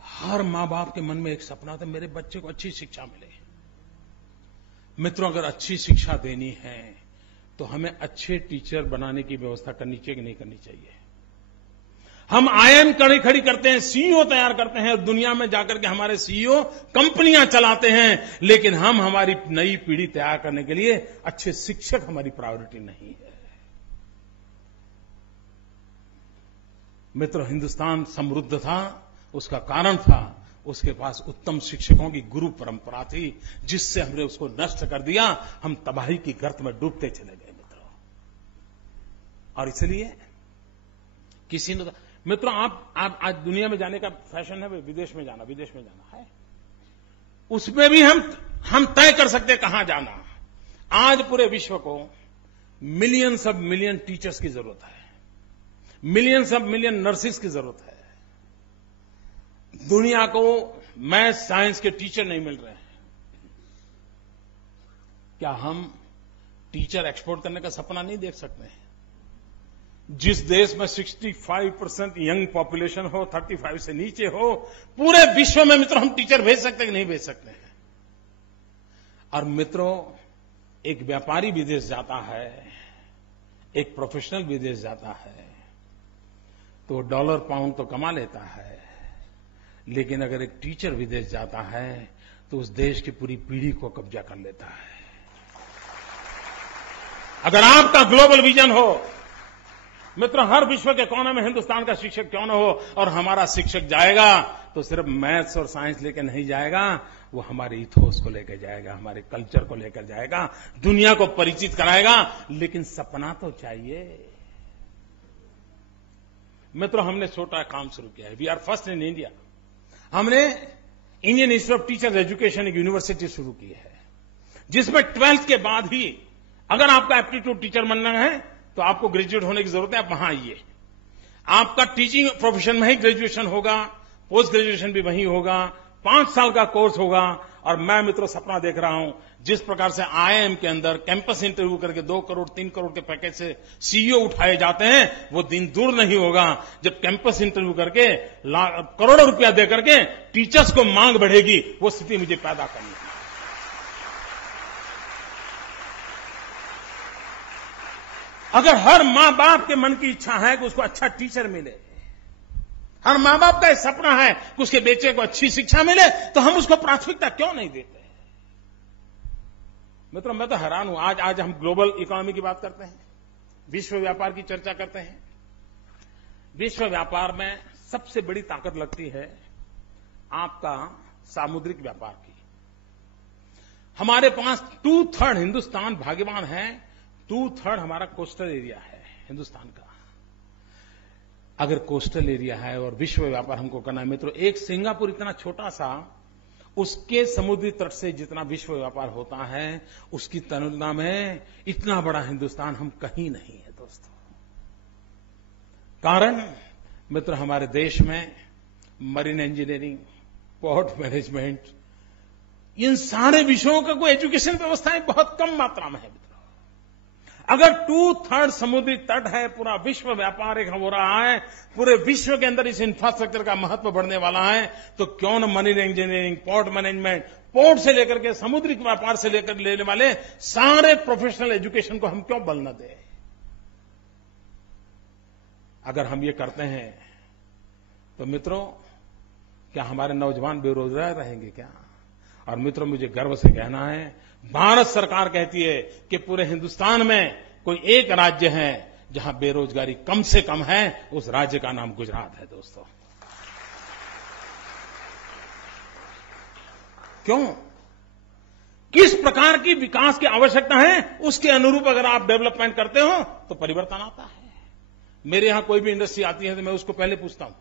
हर मां बाप के मन में एक सपना था, मेरे बच्चे को अच्छी शिक्षा मिले। मित्रों, अगर अच्छी शिक्षा देनी है तो हमें अच्छे टीचर बनाने की व्यवस्था करनी चाहिए कि नहीं करनी चाहिए? हम आईएम खड़ी करते हैं, सीईओ तैयार करते हैं, दुनिया में जाकर के हमारे सीईओ कंपनियां चलाते हैं, लेकिन हम हमारी नई पीढ़ी तैयार करने के लिए अच्छे शिक्षक हमारी प्रायोरिटी नहीं है। मित्रों, हिंदुस्तान समृद्ध था, उसका कारण था उसके पास उत्तम शिक्षकों की गुरु परंपरा थी, जिससे हमने उसको नष्ट कर दिया, हम तबाही की गर्त में डूबते चले गए मित्रों। और इसलिए किसी ने, मित्रों, आप आज दुनिया में जाने का फैशन है, विदेश में जाना है। उसमें भी हम तय कर सकते हैं कहां जाना। आज पूरे विश्व को मिलियंस ऑफ मिलियन टीचर्स की जरूरत है, मिलियंस ऑफ मिलियन नर्सेस की जरूरत है। दुनिया को मैथ साइंस के टीचर नहीं मिल रहे हैं। क्या हम टीचर एक्सपोर्ट करने का सपना नहीं देख सकते हैं? जिस देश में 65% यंग पॉपुलेशन हो, 35 से नीचे हो, पूरे विश्व में मित्रों हम टीचर भेज सकते हैं कि नहीं भेज सकते हैं? और मित्रों, एक व्यापारी विदेश जाता है, एक प्रोफेशनल विदेश जाता है, तो डॉलर पाउंड तो कमा लेता है, लेकिन अगर एक टीचर विदेश जाता है तो उस देश की पूरी पीढ़ी को कब्जा कर लेता है। अगर आपका ग्लोबल विजन हो, मित्रों, हर विश्व के कोने में हिंदुस्तान का शिक्षक क्यों न हो, और हमारा शिक्षक जाएगा तो सिर्फ मैथ्स और साइंस लेकर नहीं जाएगा, वो हमारे इथोस को लेकर जाएगा, हमारे कल्चर को लेकर जाएगा, दुनिया को परिचित कराएगा। लेकिन सपना तो चाहिए। मित्रों, हमने छोटा काम शुरू किया है। We are first in India. हमने Indian Institute of Teachers Education एक यूनिवर्सिटी शुरू की है, जिसमें 12th के बाद ही अगर आपका एप्टीट्यूड टीचर बनना है तो आपको ग्रेजुएट होने की जरूरत है। आप वहां आइए। आपका टीचिंग प्रोफेशन में ही ग्रेजुएशन होगा, पोस्ट ग्रेजुएशन भी वहीं होगा, 5 साल का कोर्स होगा। और मैं मित्रों सपना देख रहा हूं, जिस प्रकार से आईआईएम के अंदर कैंपस इंटरव्यू करके 2 करोड़ 3 करोड़ के पैकेज से सीईओ उठाए जाते हैं, वो दिन दूर नहीं होगा जब कैंपस इंटरव्यू करके करोड़ों रुपया दे करके टीचर्स को मांग बढ़ेगी। वो स्थिति मुझे पैदा करनी है। अगर हर मां बाप के मन की इच्छा है कि उसको अच्छा टीचर मिले, हर मां बाप का सपना है कि उसके बेटे को अच्छी शिक्षा मिले, तो हम उसको प्राथमिकता क्यों नहीं देते? मित्रों, मैं तो हैरान हूं। आज हम ग्लोबल इकोनॉमी की बात करते हैं, विश्व व्यापार की चर्चा करते हैं। विश्व व्यापार में सबसे बड़ी ताकत लगती है आपका सामुद्रिक व्यापार की। हमारे पास 2/3 हिंदुस्तान भाग्यवान है, 2/3 हमारा कोस्टल एरिया है हिंदुस्तान का। अगर कोस्टल एरिया है और विश्व व्यापार हमको करना है मित्रों, एक सिंगापुर इतना छोटा सा, उसके समुद्री तट से जितना विश्व व्यापार होता है, उसकी तुलना में इतना बड़ा हिंदुस्तान हम कहीं नहीं है दोस्तों। कारण मित्र, हमारे देश में मरीन इंजीनियरिंग, पोर्ट मैनेजमेंट, इन सारे विषयों का कोई एजुकेशन व्यवस्थाएं बहुत कम मात्रा में है। अगर 2/3 समुद्री तट है, पूरा विश्व व्यापार एक हो रहा है, पूरे विश्व के अंदर इस इंफ्रास्ट्रक्चर का महत्व बढ़ने वाला है, तो क्यों न marine engineering, port management, port से लेकर के समुद्रिक व्यापार से लेकर लेने वाले सारे प्रोफेशनल एजुकेशन को हम क्यों बल न दें? अगर हम ये करते हैं तो मित्रों, क्या हमारे नौजवान बेरोजगार रहेंगे क्या? और मित्रों, मुझे गर्व से कहना है, भारत सरकार कहती है कि पूरे हिंदुस्तान में कोई एक राज्य है जहां बेरोजगारी कम से कम है, उस राज्य का नाम गुजरात है दोस्तों। क्यों? किस प्रकार की विकास की आवश्यकता है, उसके अनुरूप अगर आप डेवलपमेंट करते हो तो परिवर्तन आता है। मेरे यहां कोई भी इंडस्ट्री आती है तो मैं उसको पहले पूछता हूं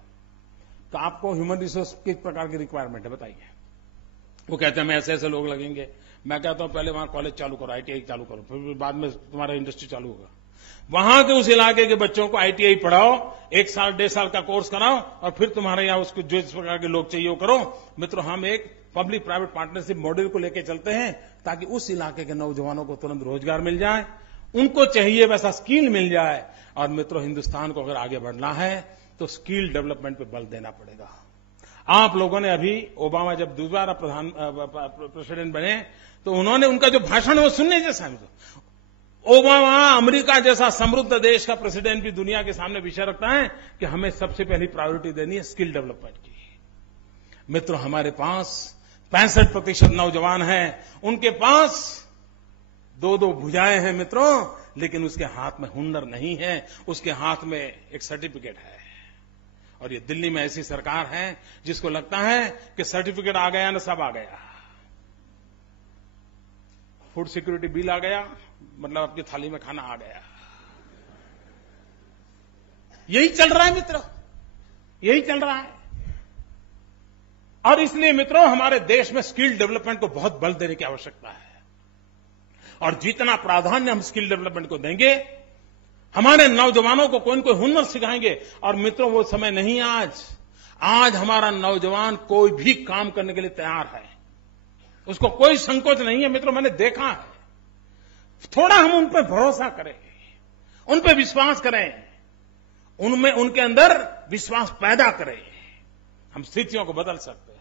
तो आपको ह्यूमन रिसोर्स किस प्रकार की रिक्वायरमेंट है बताइए। वो कहते हैं मैं ऐसे लोग लगेंगे। मैं कहता हूं पहले वहां कॉलेज चालू करो, आईटीआई चालू करो, फिर बाद में तुम्हारा इंडस्ट्री चालू होगा। वहां के उस इलाके के बच्चों को आईटीआई पढ़ाओ, 1 साल 1.5 साल का कोर्स कराओ, और फिर तुम्हारे यहां उसको जो इस प्रकार के लोग चाहिए वो करो। मित्रों, हम एक पब्लिक प्राइवेट पार्टनरशिप मॉडल को लेकर चलते हैं ताकि उस इलाके के नौजवानों को तुरंत रोजगार मिल जाए, उनको चाहिए वैसा स्किल मिल जाए। और मित्रों, हिंदुस्तान को अगर आगे बढ़ना है तो स्किल डेवलपमेंट पे बल देना पड़ेगा। आप लोगों ने अभी ओबामा जब दोबारा प्रेसिडेंट बने तो उन्होंने उनका जो भाषण है वो सुनने जैसा है। ओबामा अमेरिका जैसा समृद्ध देश का प्रेसिडेंट भी दुनिया के सामने विषय रखता है कि हमें सबसे पहली प्रायोरिटी देनी है स्किल डेवलपमेंट की। मित्रों, हमारे पास 65% नौजवान हैं, उनके पास 2-2 भुजाएं हैं मित्रों, लेकिन उसके हाथ में हुनर नहीं है, उसके हाथ में एक सर्टिफिकेट है। और ये दिल्ली में ऐसी सरकार है जिसको लगता है कि सर्टिफिकेट आ गया ना सब आ गया। फूड सिक्योरिटी बिल आ गया, मतलब आपकी थाली में खाना आ गया। यही चल रहा है मित्र। यही चल रहा है। और इसलिए मित्रों, हमारे देश में स्किल डेवलपमेंट को बहुत बल देने की आवश्यकता है। और जितना प्राधान्य हम स्किल डेवलपमेंट को देंगे, हमारे नौजवानों को कोई न कोई हुनर सिखाएंगे। और मित्रों, वो समय नहीं आज हमारा नौजवान कोई भी काम करने के लिए तैयार है, उसको कोई संकोच नहीं है। मित्रों, मैंने देखा है। थोड़ा हम उन पर भरोसा करें, उन पर विश्वास करें, उनमें उनके अंदर विश्वास पैदा करें, हम स्थितियों को बदल सकते हैं।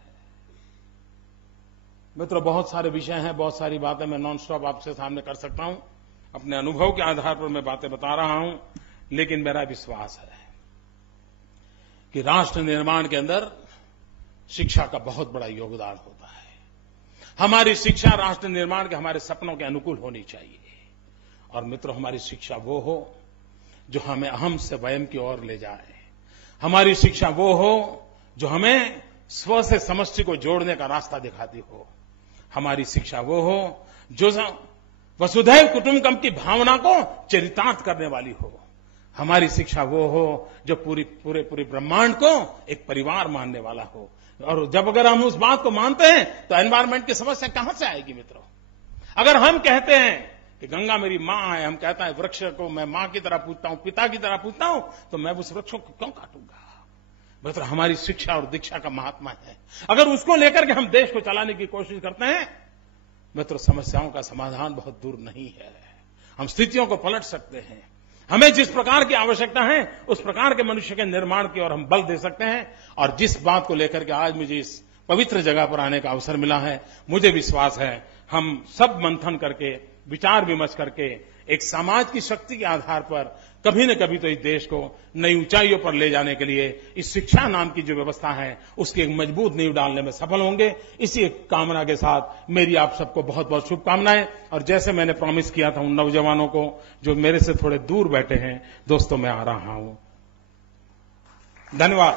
मित्रों, बहुत सारे विषय हैं, बहुत सारी बातें मैं नॉन स्टॉप आपसे सामने कर सकता हूं। अपने अनुभव के आधार पर मैं बातें बता रहा हूं, लेकिन मेरा विश्वास है कि राष्ट्र निर्माण के अंदर शिक्षा का बहुत बड़ा योगदान होता है। हमारी शिक्षा राष्ट्र निर्माण के, हमारे सपनों के अनुकूल होनी चाहिए। और मित्रों, हमारी शिक्षा वो हो जो हमें अहम से वयम की ओर ले जाए। हमारी शिक्षा वो हो जो हमें स्व से समष्टि को जोड़ने का रास्ता दिखाती हो। हमारी शिक्षा वो हो जो वसुधैव कुटुंबकम की भावना को चरितार्थ करने वाली हो। हमारी शिक्षा वो हो जो पूरे ब्रह्मांड को एक परिवार मानने वाला हो। और जब अगर हम उस बात को मानते हैं तो एनवायरमेंट की समस्या कहां से आएगी मित्रों? अगर हम कहते हैं कि गंगा मेरी मां है, हम कहता है वृक्ष को मैं मां की तरह पूजता हूं, पिता की तरह पूजता हूं, तो मैं उस वृक्ष को क्यों काटूंगा? मित्रों, हमारी शिक्षा और दीक्षा का महात्मा है। अगर उसको लेकर के हम देश को चलाने की कोशिश करते हैं, मित्रों, समस्याओं का समाधान बहुत दूर नहीं है। हम स्थितियों को पलट सकते हैं। हमें जिस प्रकार की आवश्यकता है उस प्रकार के मनुष्य के निर्माण की ओर हम बल दे सकते हैं। और जिस बात को लेकर के आज मुझे इस पवित्र जगह पर आने का अवसर मिला है, मुझे विश्वास है हम सब मंथन करके, विचार विमर्श करके, एक समाज की शक्ति के आधार पर कभी न कभी तो इस देश को नई ऊंचाइयों पर ले जाने के लिए इस शिक्षा नाम की जो व्यवस्था है उसकी एक मजबूत नींव डालने में सफल होंगे। इसी एक कामना के साथ मेरी आप सबको बहुत बहुत शुभकामनाएं। और जैसे मैंने प्रॉमिस किया था उन नौजवानों को जो मेरे से थोड़े दूर बैठे हैं, दोस्तों, मैं आ रहा हूं। धन्यवाद।